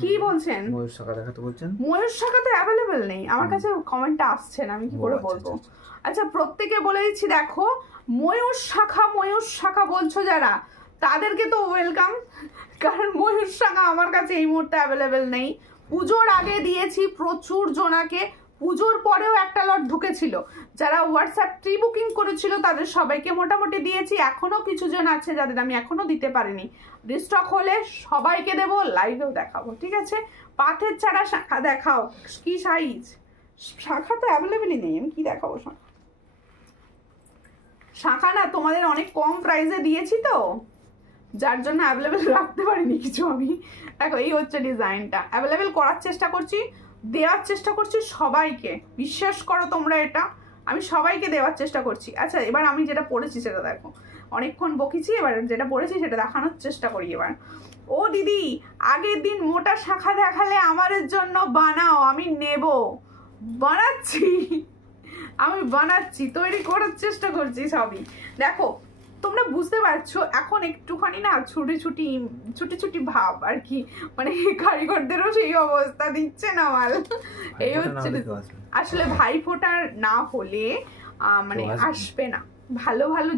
কি বলছেন? ময়ূর শাখা দেখাতে বলছেন। ময়ূর শাখা তো অ্যাভেলেবেল নেই আমার কাছে, কমেন্টটা আসছে না, আমি কি করে বলবো। আচ্ছা প্রত্যেকে বলে দিচ্ছি, দেখো ময়ূর শাখা বলছো যারা, তাদেরকে তো ওয়েলকাম, কারণ ময়ূর শাখা আমার কাছে এই মুহূর্তে অ্যাভেলেবেল নেই। পুজোর আগে দিয়েছি প্রচুর জনাকে, পুজোর পরেও একটা লট ঢুকেছিল, যারা হোয়াটসঅ্যাপ প্রি বুকিং করেছিল তাদের সবাইকে মোটামুটি দিয়েছি, এখনো কিছু জন আছে যাদের আমি এখনো দিতে পারিনি। রিস্টক হলে সবাইকে দেবো, লাইভেও দেখাবো, ঠিক আছে। পাথের ছাড়া শাখা দেখাও, কি সাইজ? শাখা তো অ্যাভেলেবেলই নেই, আমি কি দেখাবো শাখা? না তোমাদের অনেক কম প্রাইসে দিয়েছি তো, যার জন্য অ্যাভেলেবেল রাখতে পারিনি কিছু আমি। দেখো এই হচ্ছে ডিজাইনটা, অ্যাভেলেবেল করার চেষ্টা করছি, দেওয়ার চেষ্টা করছি সবাইকে, বিশ্বাস করো তোমরা, এটা আমি সবাইকে দেওয়ার চেষ্টা করছি। আচ্ছা এবার আমি যেটা পড়েছি সেটা দেখো, অনেকক্ষণ বকেছি, এবার যেটা পড়েছি সেটা দেখানোর চেষ্টা করি এবার। ও দিদি আগের দিন মোটা শাখা দেখালে আমাদের জন্য বানাও, আমি নেব, বানাচ্ছি, তৈরি করার চেষ্টা করছি সবই। দেখো তোমরা বুঝতে পারছো এখন একটুখানি না ছুটি ভাব আর কি, মানে কারিগরদেরও সেই অবস্থা, দিচ্ছে না মাল। এই হচ্ছে আসলে ভাইফোঁটা না হলে মানে আসবে না ভালো ভালো,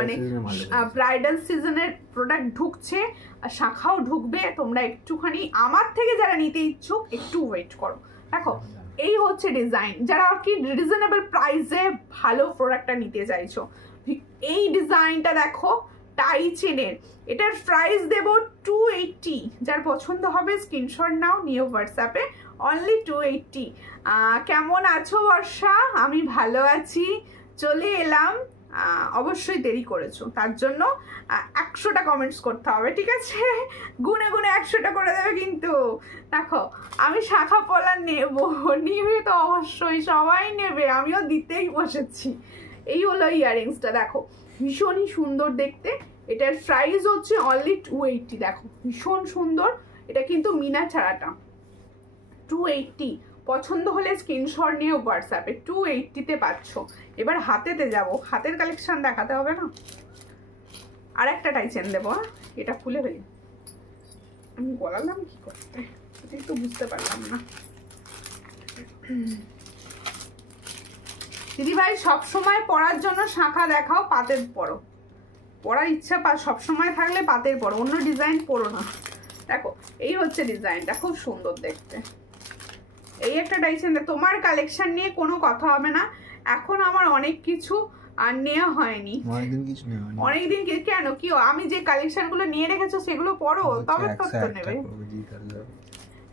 মানে ব্রাইডাল সিজনের প্রোডাক্ট ঢুকছে, আর শাখাও ঢুকবে, তোমরা একটুখানি আমার থেকে যারা নিতে ইচ্ছুক একটু ওয়েট করো। দেখো এই হচ্ছে ডিজাইন, যারা আর কি রিজনেবল প্রাইসে ভালো প্রোডাক্টটা নিতে চাইছো, এই ডিজাইনটা দেখো টাই চেনের, এটার প্রাইস দেব 280। যার পছন্দ হবে স্ক্রিনশট নাও, নিও হোয়াটসঅ্যাপে, অনলি 280। কেমন আছো বর্ষা? আমি ভালো আছি, চলে এলাম, অবশ্যই দেরি করেছো, তার জন্য 100টা কমেন্টস করতে হবে, ঠিক আছে, গুনে 100টা করে দেবে কিন্তু। দেখো আমি শাখা পলা নিবে তো অবশ্যই, সবাই নেবে, আমিও দিতেই বসেছি। এই হলো ইয়াররিংসটা, দেখো ভীষণই সুন্দর দেখতে, এটার প্রাইস হচ্ছে অনলি 280। দেখো ভীষণ সুন্দর, এটা কিন্তু মিনা ছাড়াটা, 280। পছন্দ হলে স্ক্রিনশট নিয়ে হোয়াটসঅ্যাপে, 280-তে পাচ্ছ। এবার হাতেতে যাব, হাতের কালেকশন দেখাতে হবে না, আর একটা টাই চেন দেবো, এটা খুলে ফেলি, আমি বলালাম কি করতে, এটাই তো বুঝতে পারলাম না। দিদি ভাই সবসময় পড়ার জন্য শাখা দেখাও, পাতের পরো, পড়ার ইচ্ছা সবসময় থাকলে পাতের পরো, অন্য ডিজাইন পরো না। দেখো এই হচ্ছে ডিজাইনটা, খুব সুন্দর দেখতে। এই একটা ডাইসেন, তোমার কালেকশন নিয়ে কোনো কথা হবে না, এখন আমার অনেক কিছু আর নেওয়া হয়নি, অনেকদিন কেন কি, আমি যে কালেকশন গুলো নিয়ে রেখেছো সেগুলো পড়ো, তবে তো নেবে।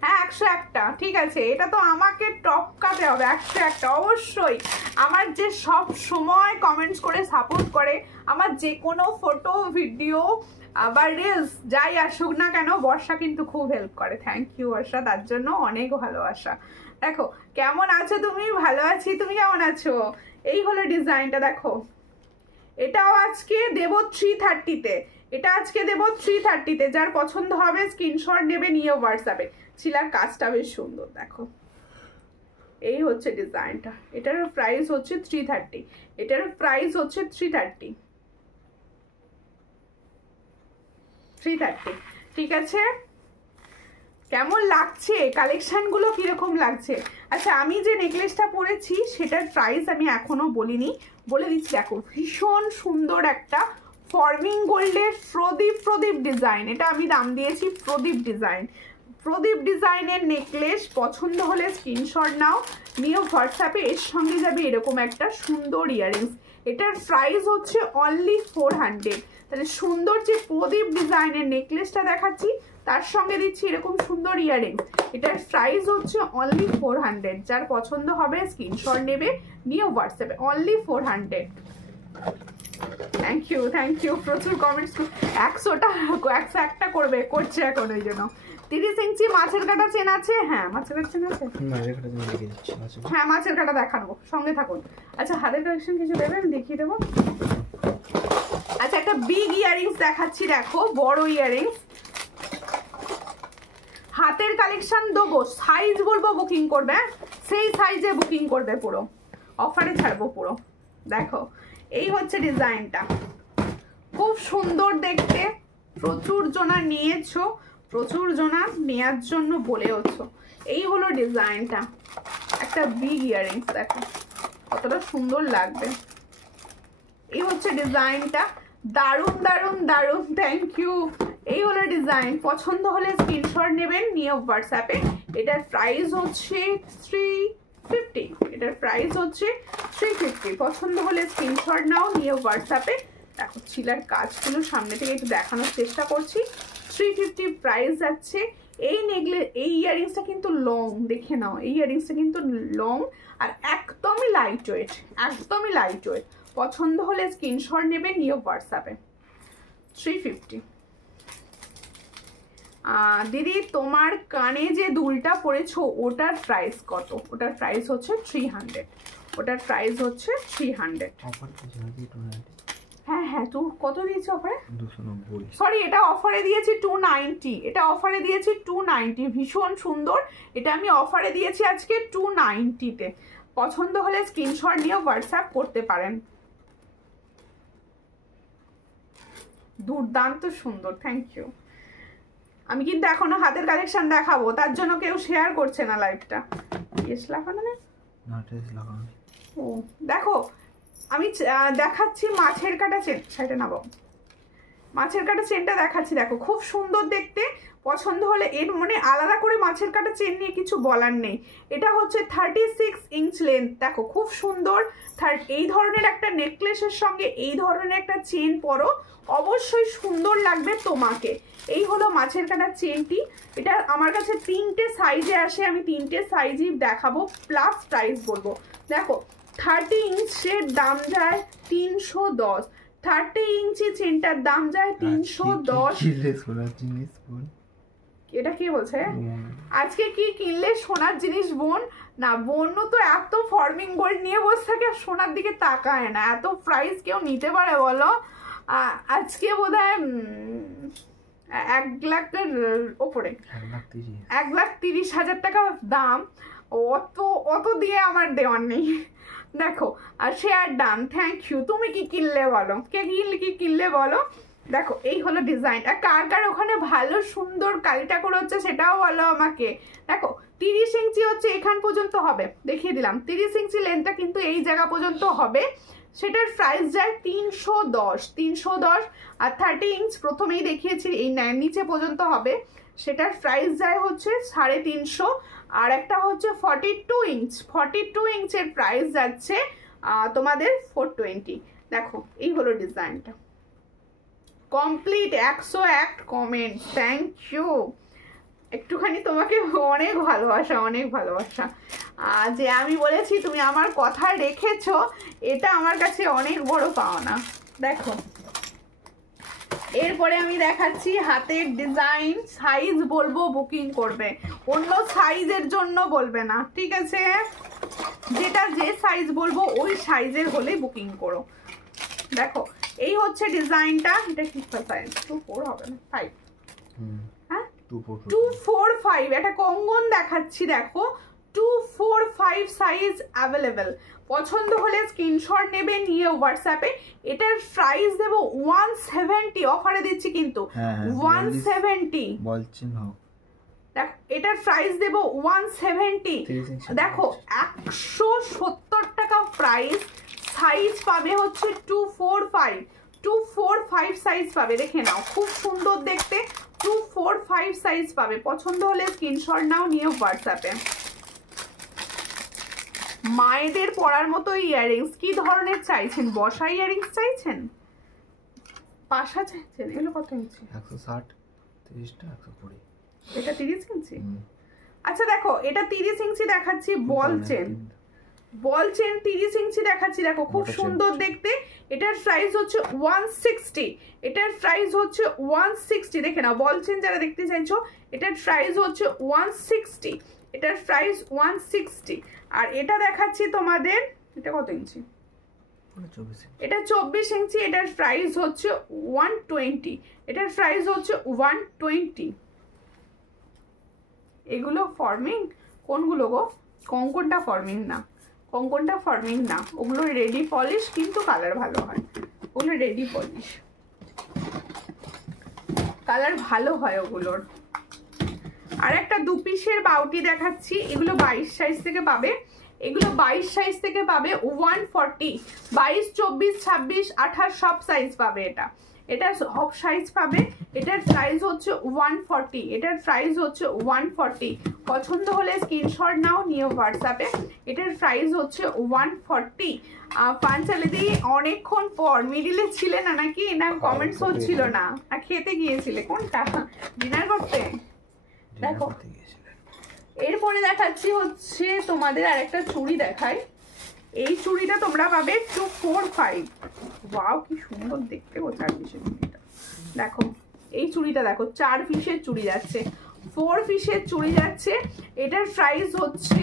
হ্যাঁ 101টা, ঠিক আছে, এটা তো আমাকে টপকাতে হবে, 101টা অবশ্যই। আমার যে সব সময় কমেন্টস করে সাপোর্ট করে, আমার যে কোনো ফটো ভিডিও আবার রিলস যাই আসুক না কেন, বর্ষা কিন্তু খুব হেল্প করে, থ্যাংক ইউ বর্ষা, তার জন্য অনেক ভালোবাসা। দেখো কেমন আছো তুমি? ভালো আছি, তুমি কেমন আছো? এই হলো ডিজাইনটা, দেখো এটাও আজকে দেব 330-তে, এটা আজকে দেব 330-তে, যার পছন্দ হবে স্ক্রিনশট নেবে, নিয়ে হোয়াটসঅ্যাপে। ছিলার কাজটা বেশ সুন্দর, দেখো এই হচ্ছে ডিজাইনটা, এটার প্রাইস হচ্ছে 330, এটার প্রাইস হচ্ছে 330, ঠিক আছে। কেমন লাগছে কালেকশনগুলো, কিরকম লাগছে? আচ্ছা, আমি যে নেকলেসটা পরেছি সেটার প্রাইস আমি এখনো বলিনি, বলে দিচ্ছি। দেখো, ভীষণ সুন্দর একটা ফর্মিং গোল্ডের প্রদীপ ডিজাইন। এটা আমি দাম দিয়েছি প্রদীপ ডিজাইনের নেকলেস। পছন্দ হলে স্ক্রিনশট নাও, নিয়ে হোয়াটসঅ্যাপে। এর সঙ্গে যাবে এরকম একটা সুন্দর ইয়াররিংস। এটার প্রাইস হচ্ছে অনলি 400। তাহলে সুন্দর যে প্রদীপ ডিজাইনের নেকলেসটা দেখাচ্ছি, তার সঙ্গে দিচ্ছি এরকম সুন্দর ইয়াররিংস। এটার প্রাইস হচ্ছে অনলি 400। যার পছন্দ হবে স্ক্রিনশট নেবে, নিয়ে হোয়াটসঅ্যাপে। অনলি 400। থ্যাংক ইউ প্রচুর কমেন্টস। 101টা করছে এখন, ওই জন্য। 30 ইঞ্চি মাছের কাটা চেন আছে? হ্যাঁ, মাছের কাটা চেন আছে। হ্যাঁ, মাছের কাটা দেখাবো, সঙ্গে থাকুন। আচ্ছা, হাতের কালেকশন কিছু দেবে, আমি দেখিয়ে দেবো। আচ্ছা, একটা বিগ ইয়াররিংস দেখাচ্ছি, দেখো, বড় ইয়াররিংস। হাতের কালেকশন দেবো, সাইজ বলবো, বুকিং করবে, সেই সাইজে বুকিং করবে, পুরো অফারে ছাড়বো পুরো। দেখো, এই হচ্ছে ডিজাইনটা, খুব সুন্দর দেখতে। প্রচুর জনা নিয়েছো, প্রচুর জনা নেওয়ার জন্য বলেওছো। এই হলো ডিজাইনটা, একটা বিগ ইয়াররিংস। দেখো কতটা সুন্দর লাগবে। এই হচ্ছে ডিজাইনটা, দারুণ। Thank you. এই হলো ডিজাইন। পছন্দ হলে স্ক্রিনশট নেবেন, নিয়ে হোয়াটসঅ্যাপে। এটার প্রাইস হচ্ছে 350। এটার প্রাইস হচ্ছে 350। পছন্দ হলে স্ক্রিনশট নাও, নিয়ে হোয়াটসঅ্যাপে। দেখো, ছিলার কাজগুলো সামনে থেকে একটু দেখানোর চেষ্টা করছি। 350 প্রাইস যাচ্ছে। এই এই ইয়াররিংসটা কিন্তু লং, দেখে নাও। এই ইয়াররিংসটা কিন্তু লং আর একদমই লাইট ওয়েট। পছন্দ হলে স্ক্রিনশট নেবে, নিয়ে হোয়াটসঅ্যাপে। 350। দিদি, তোমার কানে যে দুলটা পরেছো ওটার প্রাইস কত? ওটার প্রাইস হচ্ছে 300। ওটার প্রাইস হচ্ছে 300। হ্যাঁ, তুই কত দিয়েছি অফারে? 290। সরি, এটা অফারে দিয়েছি 290। এটা অফারে দিয়েছি 290। ভীষণ সুন্দর। এটা আমি অফারে দিয়েছি আজকে 290-তে। পছন্দ হলে স্ক্রিনশট নিয়ে হোয়াটসঅ্যাপ করতে পারেন। দুর্দান্ত সুন্দর, থ্যাংক ইউ। আমি কিন্তু এখনো হাতের কালেকশন দেখাবো, তার জন্য কেউ শেয়ার করছে না লাইভটা। টেস লাগানো নেই? না, টেস লাগানো। ও, দেখো, আমি দেখাচ্ছি মাছের কাটা চেন। সেটা না বাবু, মাছের কাটা চেনটা দেখাচ্ছি। দেখো, খুব সুন্দর দেখতে। পছন্দ হলে, এর মানে আলাদা করে মাছের কাটা চেন নিয়ে কিছু বলার নেই। এটা হচ্ছে 36 ইঞ্চ লেন্থ। দেখো, খুব সুন্দর। এই ধরনের একটা নেকলেসের সঙ্গে এই ধরনের একটা চেন পরো, অবশ্যই সুন্দর লাগবে তোমাকে। এই হলো মাছের কাটা চেনটি। এটা আমার কাছে 3টে সাইজে আসে, আমি 3টে সাইজই দেখাবো, প্লাস প্রাইস বলবো। দেখো, 30 ইঞ্চের দাম যায় 310। 30 ইঞ্চি চেনটার দাম যায় 310। এটা কি বলছে? আজকে কি কিনলে সোনার জিনিস বোন? না, বোনও তো এত ফর্মিং গোল্ড নিয়ে বসে থাকে, সোনার দিকে তাকায় না। এত প্রাইস কেউ নিতে পারে বলো? আজকে বোধহয় 1 লাখের ওপরে, 1,30,000 টাকা দাম। অত দিয়ে আমার দেওয়ার নেই। দেখো, আর শেয়ার ডান, থ্যাংক ইউ। তুমি কি কিনলে বলো, কি কিনলে বলো? দেখো, এই হলো ডিজাইন। আর কার ওখানে ভালো সুন্দর কালিটা করে হচ্ছে সেটাও বলো আমাকে। দেখো, 30 ইঞ্চি হচ্ছে এখান পর্যন্ত হবে, দেখিয়ে দিলাম। 30 ইঞ্চি লেন্থটা কিন্তু এই জায়গা পর্যন্ত হবে। সেটার প্রাইস যায় 310। আর 30 ইঞ্চ প্রথমেই দেখিয়েছি, এই নিচে পর্যন্ত হবে। সেটার প্রাইস যায় হচ্ছে 350। আর একটা হচ্ছে 42 ইঞ্চের প্রাইস যাচ্ছে তোমাদের 420। দেখো, এই হলো ডিজাইনটা কমপ্লিট। 101 comment, thank you. একটুখানি তোমাকে অনেক ভালোবাসা। যে আমি বলেছি তুমি আমার কথা রেখেছো, এটা আমার কাছে অনেক বড় পাওনা। দেখো, এরপরে আমি দেখাচ্ছি হাতের ডিজাইন। সাইজ বলবো, বুকিং করবে, অন্য সাইজের জন্য বলবে না, ঠিক আছে? যে সাইজ বলবো ওই সাইজের হলে বুকিং করো। দেখো, এই হচ্ছে ডিজাইনটা। এটা কি সাইজ? 24 হবে না, 5? হ্যাঁ, 245। এটা কঙ্গন দেখাচ্ছি। দেখো, 245 সাইজ অ্যাভেলেবেল। পছন্দ হলে স্ক্রিনশট নেবে, নিয়ে হোয়াটসঅ্যাপে। এটার প্রাইস দেব 170। অফারে দিচ্ছি কিন্তু 170 বলছেন। দেখো এটার প্রাইস দেব 170। দেখো 170 টাকা প্রাইস। সাইজ পাবে হচ্ছে 245 সাইজ পাবে, দেখে নাও খুব সুন্দর দেখতে। 245 সাইজ পাবে, পছন্দ হলে স্ক্রিনশট নাও, নিয়ে হোয়াটসঅ্যাপে। মায়েদের পরার মতো ইয়াররিংস কি ধরনের চাইছেন? বসা ইয়াররিংস চাইছেন, পাশা চাইছেন? এগুলো কত ইঞ্চি? 160, 30টা 120। এটা 30 ইঞ্চি। আচ্ছা দেখো এটা 30 ইঞ্চি দেখাচ্ছি, বল চেন 30 ইঞ্চি দেখাচ্ছি। দেখো খুব সুন্দর দেখতে। এটার প্রাইস হচ্ছে 160। এটার প্রাইস হচ্ছে 160। দেখে নাও, বল চেন যারা দেখতে চাইছো এটার প্রাইস হচ্ছে 160। এটার প্রাইস 160। আর এটা দেখাচ্ছি তোমাদের, এটা কত ইঞ্চি? এটা 24 ইঞ্চি। এটার প্রাইস হচ্ছে 120। এটার প্রাইস হচ্ছে 120। এগুলো ফর্মিং কোনগুলো গো? কঙ্কনটা ফর্মিং না, কঙ্কনটা ফর্মিং না, ওগুলো রেডি পলিশ, কিন্তু কালার ভালো হয়। ওগুলো রেডি পলিশ, কালার ভালো হয় ওগুলোর। আর একটা 2 পিসের বাউটি দেখাচ্ছি, এগুলো 22 সাইজ থেকে পাবে। এগুলো 22 সাইজ থেকে পাবে 140। 22, 24, 26, 28 সব সাইজ পাবে। এটা সব সাইজ পাবে। এটার প্রাইস হচ্ছে 140। এটার প্রাইস হচ্ছে 140। পছন্দ হলে স্ক্রিনশট নাও, নিয়ে হোয়াটসঅ্যাপে। এটার প্রাইস হচ্ছে 140। পাঞ্চালিদি অনেকক্ষণ পর মিডিলে ছিলে না নাকি? না কমেন্টস হচ্ছিল না, আর খেতে গিয়েছিলে? কোনটা, ডিনার করতে? দেখো এরপরে দেখাচ্ছি হচ্ছে তোমাদের আরেকটা চুড়ি দেখাই। এই চুড়িটা তোমরা পাবে 245। ওয়াও কি সুন্দর দেখতে গো 4 পিসের চুড়িটা। দেখো এই চুড়িটা দেখো, 4 পিসের চুড়ি যাচ্ছে, 4 পিসের চুড়ি যাচ্ছে। এটার প্রাইস হচ্ছে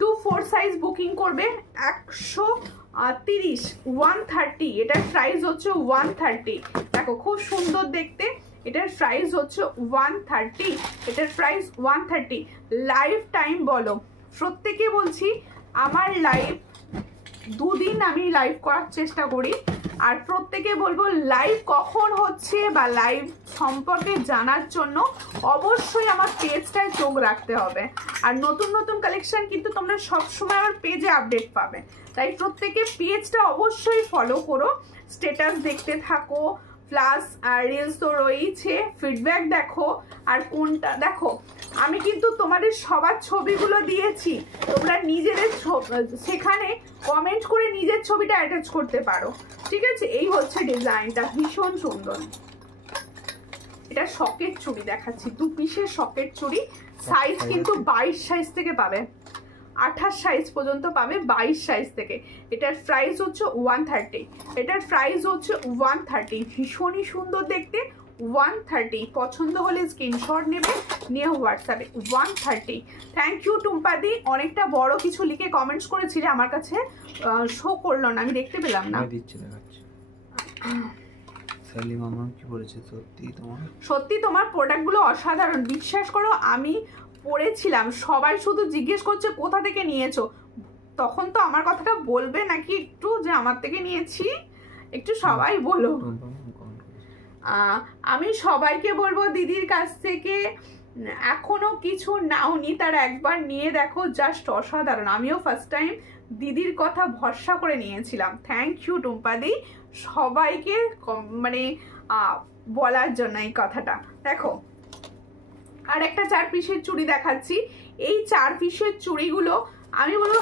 24 সাইজ বুকিং করবে 130, 130। এটার প্রাইস হচ্ছে 130। দেখো খুব সুন্দর দেখতে। এটার প্রাইস হচ্ছে 130। এটার প্রাইস 130। লাইফ টাইম বলো, প্রত্যেকে বলছি আমার লাইভ 2 দিন আমি লাইভ করার চেষ্টা করি। আর প্রত্যেকে বলবো লাইভ কখন হচ্ছে বা লাইভ সম্পর্কে জানার জন্য অবশ্যই আমার পেজটায় চোখ রাখতে হবে। আর নতুন নতুন কালেকশন কিন্তু তোমরা সবসময় আমার পেজে আপডেট পাবে, তাই প্রত্যেকে পেজটা অবশ্যই ফলো করো, স্ট্যাটাস দেখতে থাকো, প্লাস আর রিলস তো রয়েছে, ফিডব্যাক দেখো। আর কোনটা দেখো, আমি কিন্তু তোমাদের সবার ছবিগুলো দিয়েছি, তোমরা নিজেদের সেখানে কমেন্ট করে নিজের ছবিটা অ্যাটাচ করতে পারো, ঠিক আছে? এই হচ্ছে ডিজাইনটা, ভীষণ সুন্দর। এটা সকেট চুড়ি দেখাচ্ছি, 2 পিসের সকেট চুড়ি। সাইজ কিন্তু 22 সাইজ থেকে পাবে, 28 সাইজ পর্যন্ত পাবে, 22 সাইজ থেকে। এটার প্রাইস হচ্ছে 130। এটার প্রাইস হচ্ছে 130। ভীষণই সুন্দর দেখতে, 130। পছন্দ হলে স্ক্রিনশট নেবে, নিয়ে হোয়াটসঅ্যাপে 130। থ্যাংক ইউ টুম্পাদি, অনেকটা বড় কিছু লিখে কমেন্টস করেছিলে, আমার কাছে শো করলো না, আমি দেখতে পেলাম না। সত্যি তোমার প্রোডাক্টগুলো অসাধারণ, বিশ্বাস করো। আমি পড়েছিলাম, সবাই শুধু জিজ্ঞেস করছে কোথা থেকে নিয়েছো। তখন তো আমার কথাটা বলবে নাকি একটু, যে আমার থেকে নিয়েছি, একটু সবাই বলো। আমি সবাইকে বলবো দিদির কাছ থেকে এখনো কিছু নাওনি, তারা একবার নিয়ে দেখো, জাস্ট অসাধারণ। আমিও ফার্স্ট টাইম দিদির কথা ভরসা করে নিয়েছিলাম। থ্যাংক ইউ টুম্পাদি, সবাইকে মানে বলার জন্য এই কথাটা। দেখো আর একটা 4 পিসের চুড়ি দেখাচ্ছি। এই 4 পিসের চুড়িগুলো আমি বলবো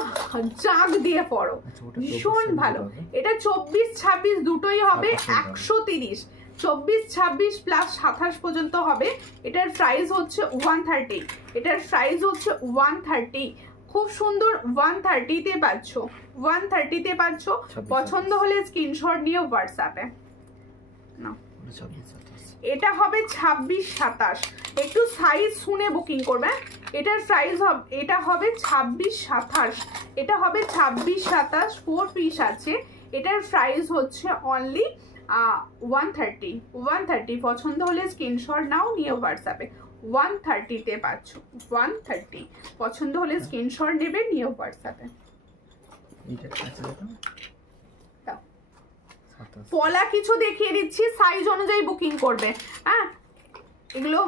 জাগ দিয়ে পরো, ভীষণ ভালো। এটা 24, 26 দুটোই হবে 130। 24, 26 প্লাস 27 পর্যন্ত হবে। এটার প্রাইস হচ্ছে 130। এটার প্রাইস হচ্ছে 130। খুব সুন্দর, 130-তে পাচ্ছ, 130-তে পাচ্ছ। পছন্দ হলে স্ক্রিনশট নিয়ে হোয়াটসঅ্যাপে না। এটা হবে 26, 27। একটু সাইজ শুনে বুকিং করবে। এটার প্রাইস হবে, এটা হবে 26, 27। এটা হবে 26, 27, 4 পিস আছে। এটার প্রাইস হচ্ছে অনলি 130। 130। পছন্দ হলে স্ক্রিনশট নাও, নিয়ে হোয়াটসঅ্যাপে 130-তে পাচ্ছ, 130। পছন্দ হলে স্ক্রিনশট নেবে, নিয়ে হোয়াটসঅ্যাপে। পলা কিছু দেখিয়ে দিচ্ছি, সাইজ অনুযায়ী বুকিং করবে। হ্যাঁ এগুলো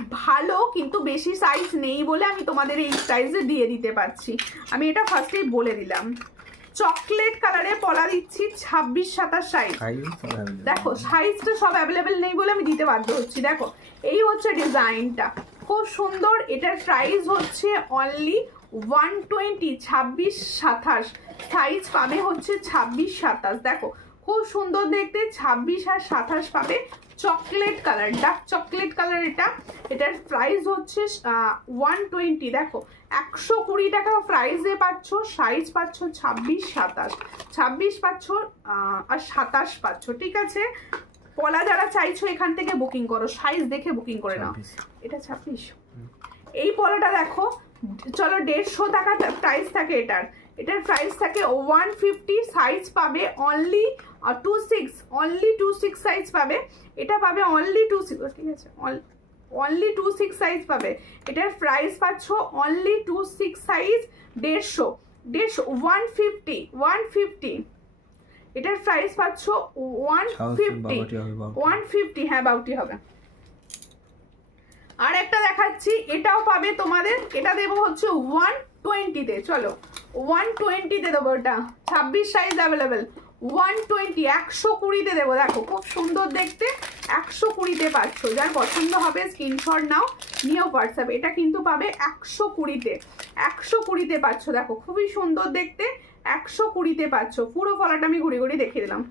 ভালো, কিন্তু বেশি সাইজ নেই বলে আমি তোমাদের এই সাইজে দিয়ে দিতে পারছি। আমি এটা ফার্স্টেই বলে দিলাম। চকলেট কালারে পলা দিচ্ছি 26-27 সাইজ। দেখো সাইজটা সব অ্যাভেলেবেল নেই বলে আমি দিতে বাধ্য হচ্ছি। দেখো এই হচ্ছে ডিজাইনটা, খুব সুন্দর। এটার প্রাইস হচ্ছে অনলি 120। 26-27 সাইজ পাবে হচ্ছে 26-27। দেখো খুব সুন্দর দেখতে, 26 আর 27 পাবে। Chocolate colour, dark chocolate colour এটা। এটার প্রাইস হচ্ছে 120। দেখো 120 টাকা প্রাইসে পাচ্ছ, সাইজ পাচ্ছ 26-27। 26 পাচ্ছ আর 27 পাচ্ছ, ঠিক আছে। পলা যারা চাইছো এখান থেকে বুকিং করো, সাইজ দেখে বুকিং করে নাও। এটা 26। এই পলাটা দেখো, চলো 150 টাকা প্রাইস থাকে এটার। এটার প্রাইস থাকে 150। সাইজ পাবে অনলি 26, অনলি 26 সাইজ পাবে। এটা পাবে অনলি 26, ঠিক আছে, অনলি 26 সাইজ পাবে। এটার প্রাইস পাচ্ছ অনলি 26 সাইজ 150, 150। এটার প্রাইস পাচ্ছ 150। হ্যাঁ বাউটি হবে। আর একটা দেখাচ্ছি, এটাও পাবে তোমাদের। এটা দেবো হচ্ছে 120-তে। চলো 120-তে দেবো। এটা 26 সাইজ অ্যাভেলেবেল। 120, 120-তে দেবো। দেখো খুব সুন্দর দেখতে, 120-তে পাচ্ছ। যার পছন্দ হবে স্ক্রিনশট নাও, নিয়েও হোয়াটসঅ্যাপ। এটা কিন্তু পাবে 120-তে। 120-তে পাচ্ছ। দেখো খুবই সুন্দর দেখতে, 120-তে পাচ্ছ। পুরো ফলাটা আমি ঘুরে ঘুরে দেখিয়ে দিলাম।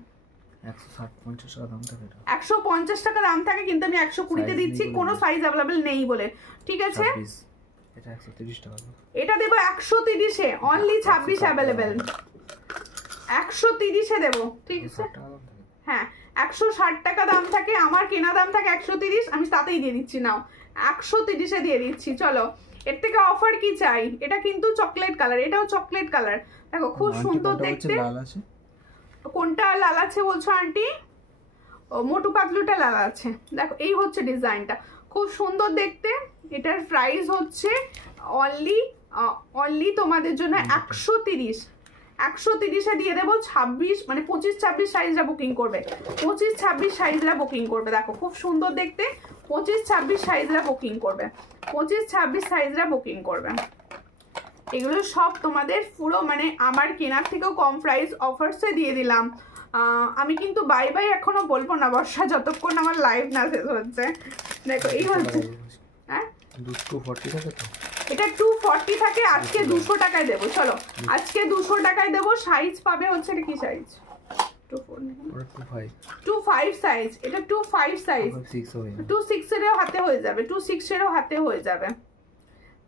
150 টাকা দাম থাকে, কিন্তু আমি 120-তে দিচ্ছি, কোনো সাইজ অ্যাভেলেবেল নেই বলে, ঠিক আছে। এটা দেবো 130-এ, অনলি 26 অ্যাভেলেবেল। 130-এ দেবো, ঠিক আছে। হ্যাঁ 160 টাকা দাম থাকে, আমার কেনা দাম থাকে 130, আমি তাতেই দিয়ে দিচ্ছি। নাও 130-এ দিয়ে দিচ্ছি। চলো এর থেকে অফার কি চাই। এটা কিন্তু চকলেট কালার, এটাও চকলেট কালার। দেখো খুব সুন্দর দেখতে। কোনটা লাল আছে বলছো আন্টি? ও মোটু পাতলুটা লাল আছে। দেখো এই হচ্ছে ডিজাইনটা, খুব সুন্দর দেখতে। এটার প্রাইস হচ্ছে অনলি তোমাদের জন্য 130। 130-এ দিয়ে দেবো 26, মানে 25-26 সাইজরা বুকিং করবে। 25-26 সাইজরা বুকিং করবে। দেখো খুব সুন্দর দেখতে, 25-26 সাইজরা বুকিং করবে। 25-26 সাইজরা বুকিং করবে। এগুলো সব তোমাদের পুরো মানে আমার কেনার থেকেও কম প্রাইস অফার্সে দিয়ে দিলাম। আমি কিন্তু বাই বাই এখনো বলবো না বর্ষা, যতক্ষণ আমার লাইভ না শেষ হচ্ছে। দেখো এই হচ্ছে, হ্যাঁ 240 থাকে তো, এটা 240 থাকে। আজকে 200 টাকায় দেবো। চলো আজকে 200 টাকায় দেবো। সাইজ পাবে হচ্ছে, এটা কি সাইজ? 25 সাইজ। এটা 25 সাইজ। 26-এরও হাতে হয়ে যাবে, 26-এরও হাতে হয়ে যাবে,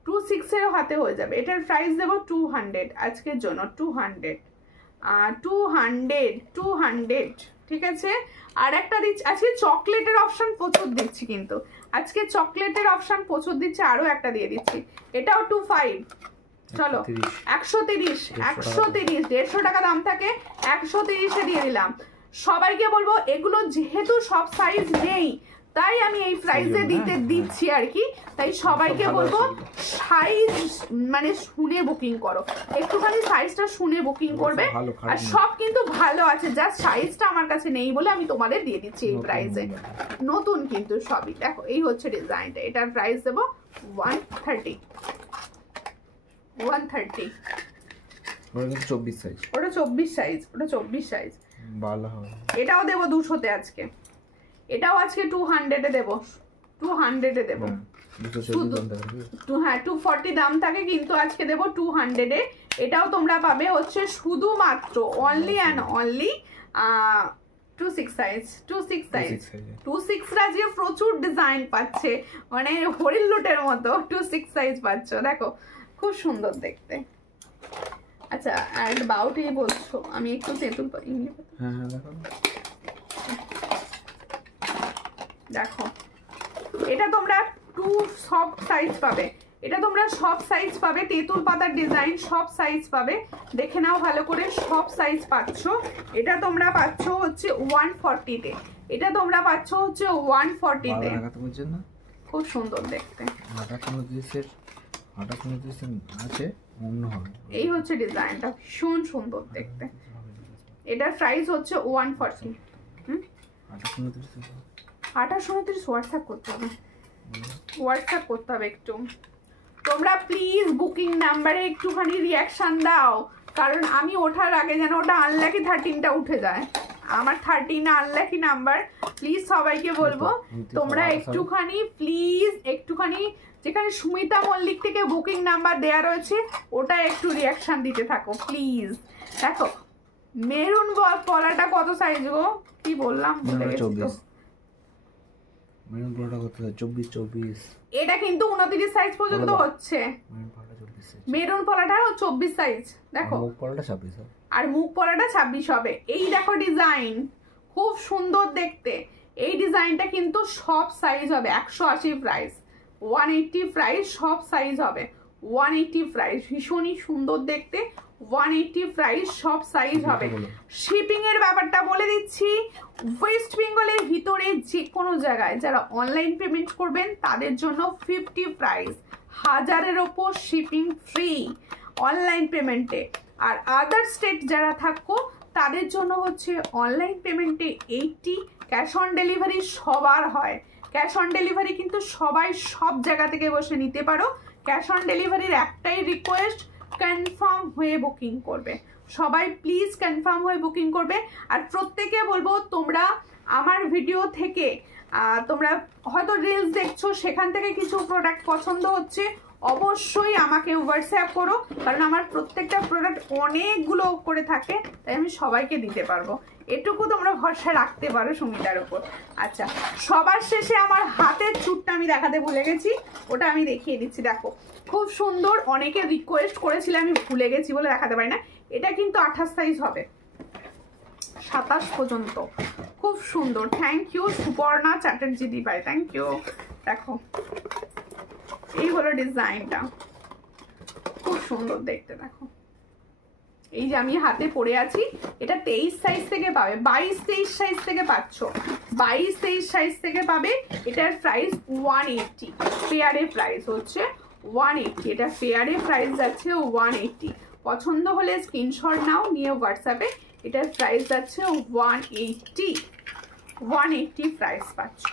26-এরও হাতে হয়ে যাবে। এটার প্রাইস দেবো 200 আজকের জন্য। 200, ঠিক আছে। আর একটা দিচ্ছি আজকে, চকলেটের অপশন প্রচুর দিচ্ছি, কিন্তু আজকে চকলেটের অপশন প্রচুর দিচ্ছে। আরো একটা দিয়ে দিচ্ছি, এটাও 25। চলো 130, 130 টাকা দাম থাকে, 130-এ দিয়ে দিলাম। সবাইকে বলবো এগুলো যেহেতু সব সাইজ নেই, তাই আমি এই প্রাইসে দিচ্ছি আর কি। তাই সবাইকে বলবো সাইজ মানে শুনে বুকিং করো, একটুখানি সাইজটা শুনে বুকিং করবে। আর সব কিন্তু ভালো আছে, জাস্ট সাইজটা আমার কাছে নেই বলে আমি তোমাদের দিয়ে দিচ্ছি এই প্রাইসে। নতুন কিন্তু সবই। দেখো এই হচ্ছে ডিজাইনটা। এটার প্রাইস দেবো 130। 130। ওটা 24 সাইজ। ওটা 24 সাইজ, ওটা 24 সাইজ। ভালো হবে। এটাও দেবো 200-তে আজকে। এটাও আজকে 200-এ দেবো। 200-এ দেবো। হ্যাঁ 240 দাম থাকে, কিন্তু আজকে দেবো 200-এ। এটাও তোমরা পাবে হচ্ছে শুধুমাত্র only and only 26 size. 26 size. 26রা যে প্রচুর ডিজাইন পাচ্ছে, মানে হরিণ লুটের মতো 26 সাইজ পাচ্ছ। দেখো খুব সুন্দর দেখতে। আচ্ছা অ্যান্ড বাউটি বলছো, আমি একটু তেঁতুল দেখো এটা তোমরা সব সাইজ পাবে। এটা তোমরা সব সাইজ পাবে, তেঁতুল পাতার ডিজাইন সব সাইজ পাবে। দেখে নাও ভালো করে, সব সাইজ পাচ্ছ। এটা তোমরা পাচ্ছ হচ্ছে 140-তে। এটা তোমরা পাচ্ছ হচ্ছে 140-তে। খুব সুন্দর দেখতে। এই হচ্ছে ডিজাইনটা, ভীষণ সুন্দর দেখতে। এটার প্রাইস হচ্ছে 140। 28-29 হোয়াটসঅ্যাপ করতে হবে। হোয়াটসঅ্যাপ করতে হবে একটু। তোমরা প্লিজ বুকিং নাম্বারে একটুখানি রিয়াকশন দাও, কারণ আমি ওঠার আগে যেন ওটা আনলাকি 13টা উঠে যায়। আমার 13 আনলাকি নাম্বার। প্লিজ সবাইকে বলবো তোমরা একটুখানি প্লিজ একটুখানি যেখানে সুমিতা মল্লিক থেকে বুকিং নাম্বার দেয়া রয়েছে ওটা একটু রিয়াকশন দিতে থাকো প্লিজ। দেখো মেরুন পলাটা কত সাইজ গো, কি বললাম ভুলে গেছি তো। মেরুন পলাটা কত? 24। এটা কিন্তু 29 সাইজ পর্যন্ত হচ্ছে। মেরুন পলাটা 24 সাইজ। দেখো মুখ পলাটা 26 আর মুখ পলাটা 26 হবে। এই দেখো ডিজাইন খুব সুন্দর দেখতে। এই ডিজাইনটা কিন্তু সব সাইজ হবে। 180 প্রাইস, 180 প্রাইস, সব সাইজ হবে। 180 প্রাইস, ভীষণই সুন্দর দেখতে। 180 প্রাইস, সব সাইজ হবে। শিপিং এর ব্যাপারটা বলে দিচ্ছি, ওয়েস্ট বেঙ্গলের ভিতরে যে কোনো জায়গায় যারা অনলাইন পেমেন্ট করবেন তাদের জন্য 50 প্রাইস, 1000-এর ওপর শিপিং ফ্রি অনলাইন পেমেন্টে। আর আদার স্টেট যারা থাকো তাদের জন্য হচ্ছে অনলাইন পেমেন্টে 80, ক্যাশ অন ডেলিভারি সবার হয়। ক্যাশ অন ডেলিভারি কিন্তু সবাই সব জায়গা থেকে বসে নিতে পারো। ক্যাশ অন ডেলিভারির একটাই রিকোয়েস্ট, কনফার্ম হয়ে বুকিং করবে। সবাই প্লিজ কনফার্ম হয়ে বুকিং করবে। আর প্রত্যেকে বলবো তোমরা আমার ভিডিও থেকে তোমরা হয়তো রিলস দেখছো, সেখান থেকে কিছু প্রোডাক্ট পছন্দ হচ্ছে, অবশ্যই আমাকে হোয়াটসঅ্যাপ করো, কারণ আমার প্রত্যেকটা প্রোডাক্ট অনেকগুলো করে থাকে, তাই আমি সবাইকে দিতে পারবো। এটুকু তোমরা ভরসা রাখতে পারো সুমিতার উপর। আচ্ছা, সবার শেষে আমার হাতের চুটটা আমি দেখাতে ভুলে গেছি, ওটা আমি দেখিয়ে দিচ্ছি। দেখো খুব সুন্দর, অনেকে রিকোয়েস্ট করেছিল, আমি ভুলে গেছি বলে দেখাতে পারি না। এটা কিন্তু 28 সাইজ হবে, 27 পর্যন্ত। খুব সুন্দর। থ্যাংক ইউ সুপর্ণা চ্যাটার্জি দি ভাই, থ্যাংক ইউ। দেখো এই হলো ডিজাইনটা, খুব সুন্দর দেখতে। দেখো এই যে আমি হাতে পরে আছি, এটা 23 সাইজ থেকে পাবে, 22-23 সাইজ থেকে পাচ্ছ, 22-23 সাইজ থেকে পাবে। এটার প্রাইস 180, ফেয়ারের প্রাইস হচ্ছে 180। এটা ফেয়ারের প্রাইস যাচ্ছে 180। পছন্দ হলে স্ক্রিনশট নাও, নিয়ে হোয়াটসঅ্যাপে। এটার প্রাইস যাচ্ছে 180 প্রাইস পাচ্ছ।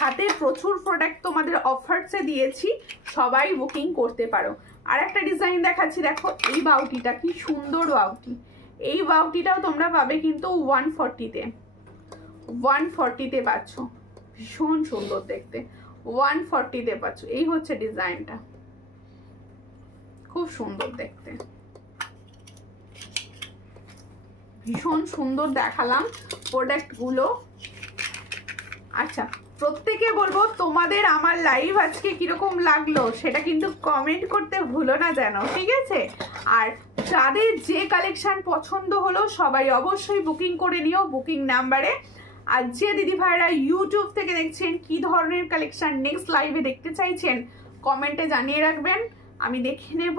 হাতে প্রচুর প্রোডাক্ট তোমাদের অফারসে দিয়েছি, সবাই বুকিং করতে পারো। আর একটা ডিজাইন দেখাচ্ছি, দেখো এই বাউটিটা কি সুন্দর বাউটি। এই বাউটিটাও তোমরা পাবে কিন্তু 140-তে পাচ্ছ, ভীষণ সুন্দর দেখতে। 140-তে পাচ্ছ। এই হচ্ছে ডিজাইনটা, খুব সুন্দর দেখতে, ভীষণ সুন্দর দেখালাম প্রোডাক্টগুলো। আচ্ছা, প্রত্যেকে বলবো তোমাদের আমার লাইভ আজকে কিরকম লাগলো সেটা কিন্তু কমেন্ট করতে ভুলো না যেন, ঠিক আছে? আর যাদের যে কালেকশন পছন্দ হলো সবাই অবশ্যই বুকিং করে নিও বুকিং নাম্বারে। আর যে দিদি ভাইরা ইউটিউব থেকে দেখছেন কি ধরনের কালেকশন নেক্সট লাইভে দেখতে চাইছেন কমেন্টে জানিয়ে রাখবেন, আমি দেখে নেব।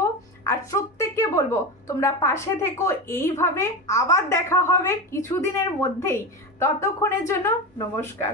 আর প্রত্যেককে বলবো তোমরা পাশে থেকো, এইভাবে আবার দেখা হবে কিছুদিনের মধ্যেই। ততক্ষণের জন্য নমস্কার।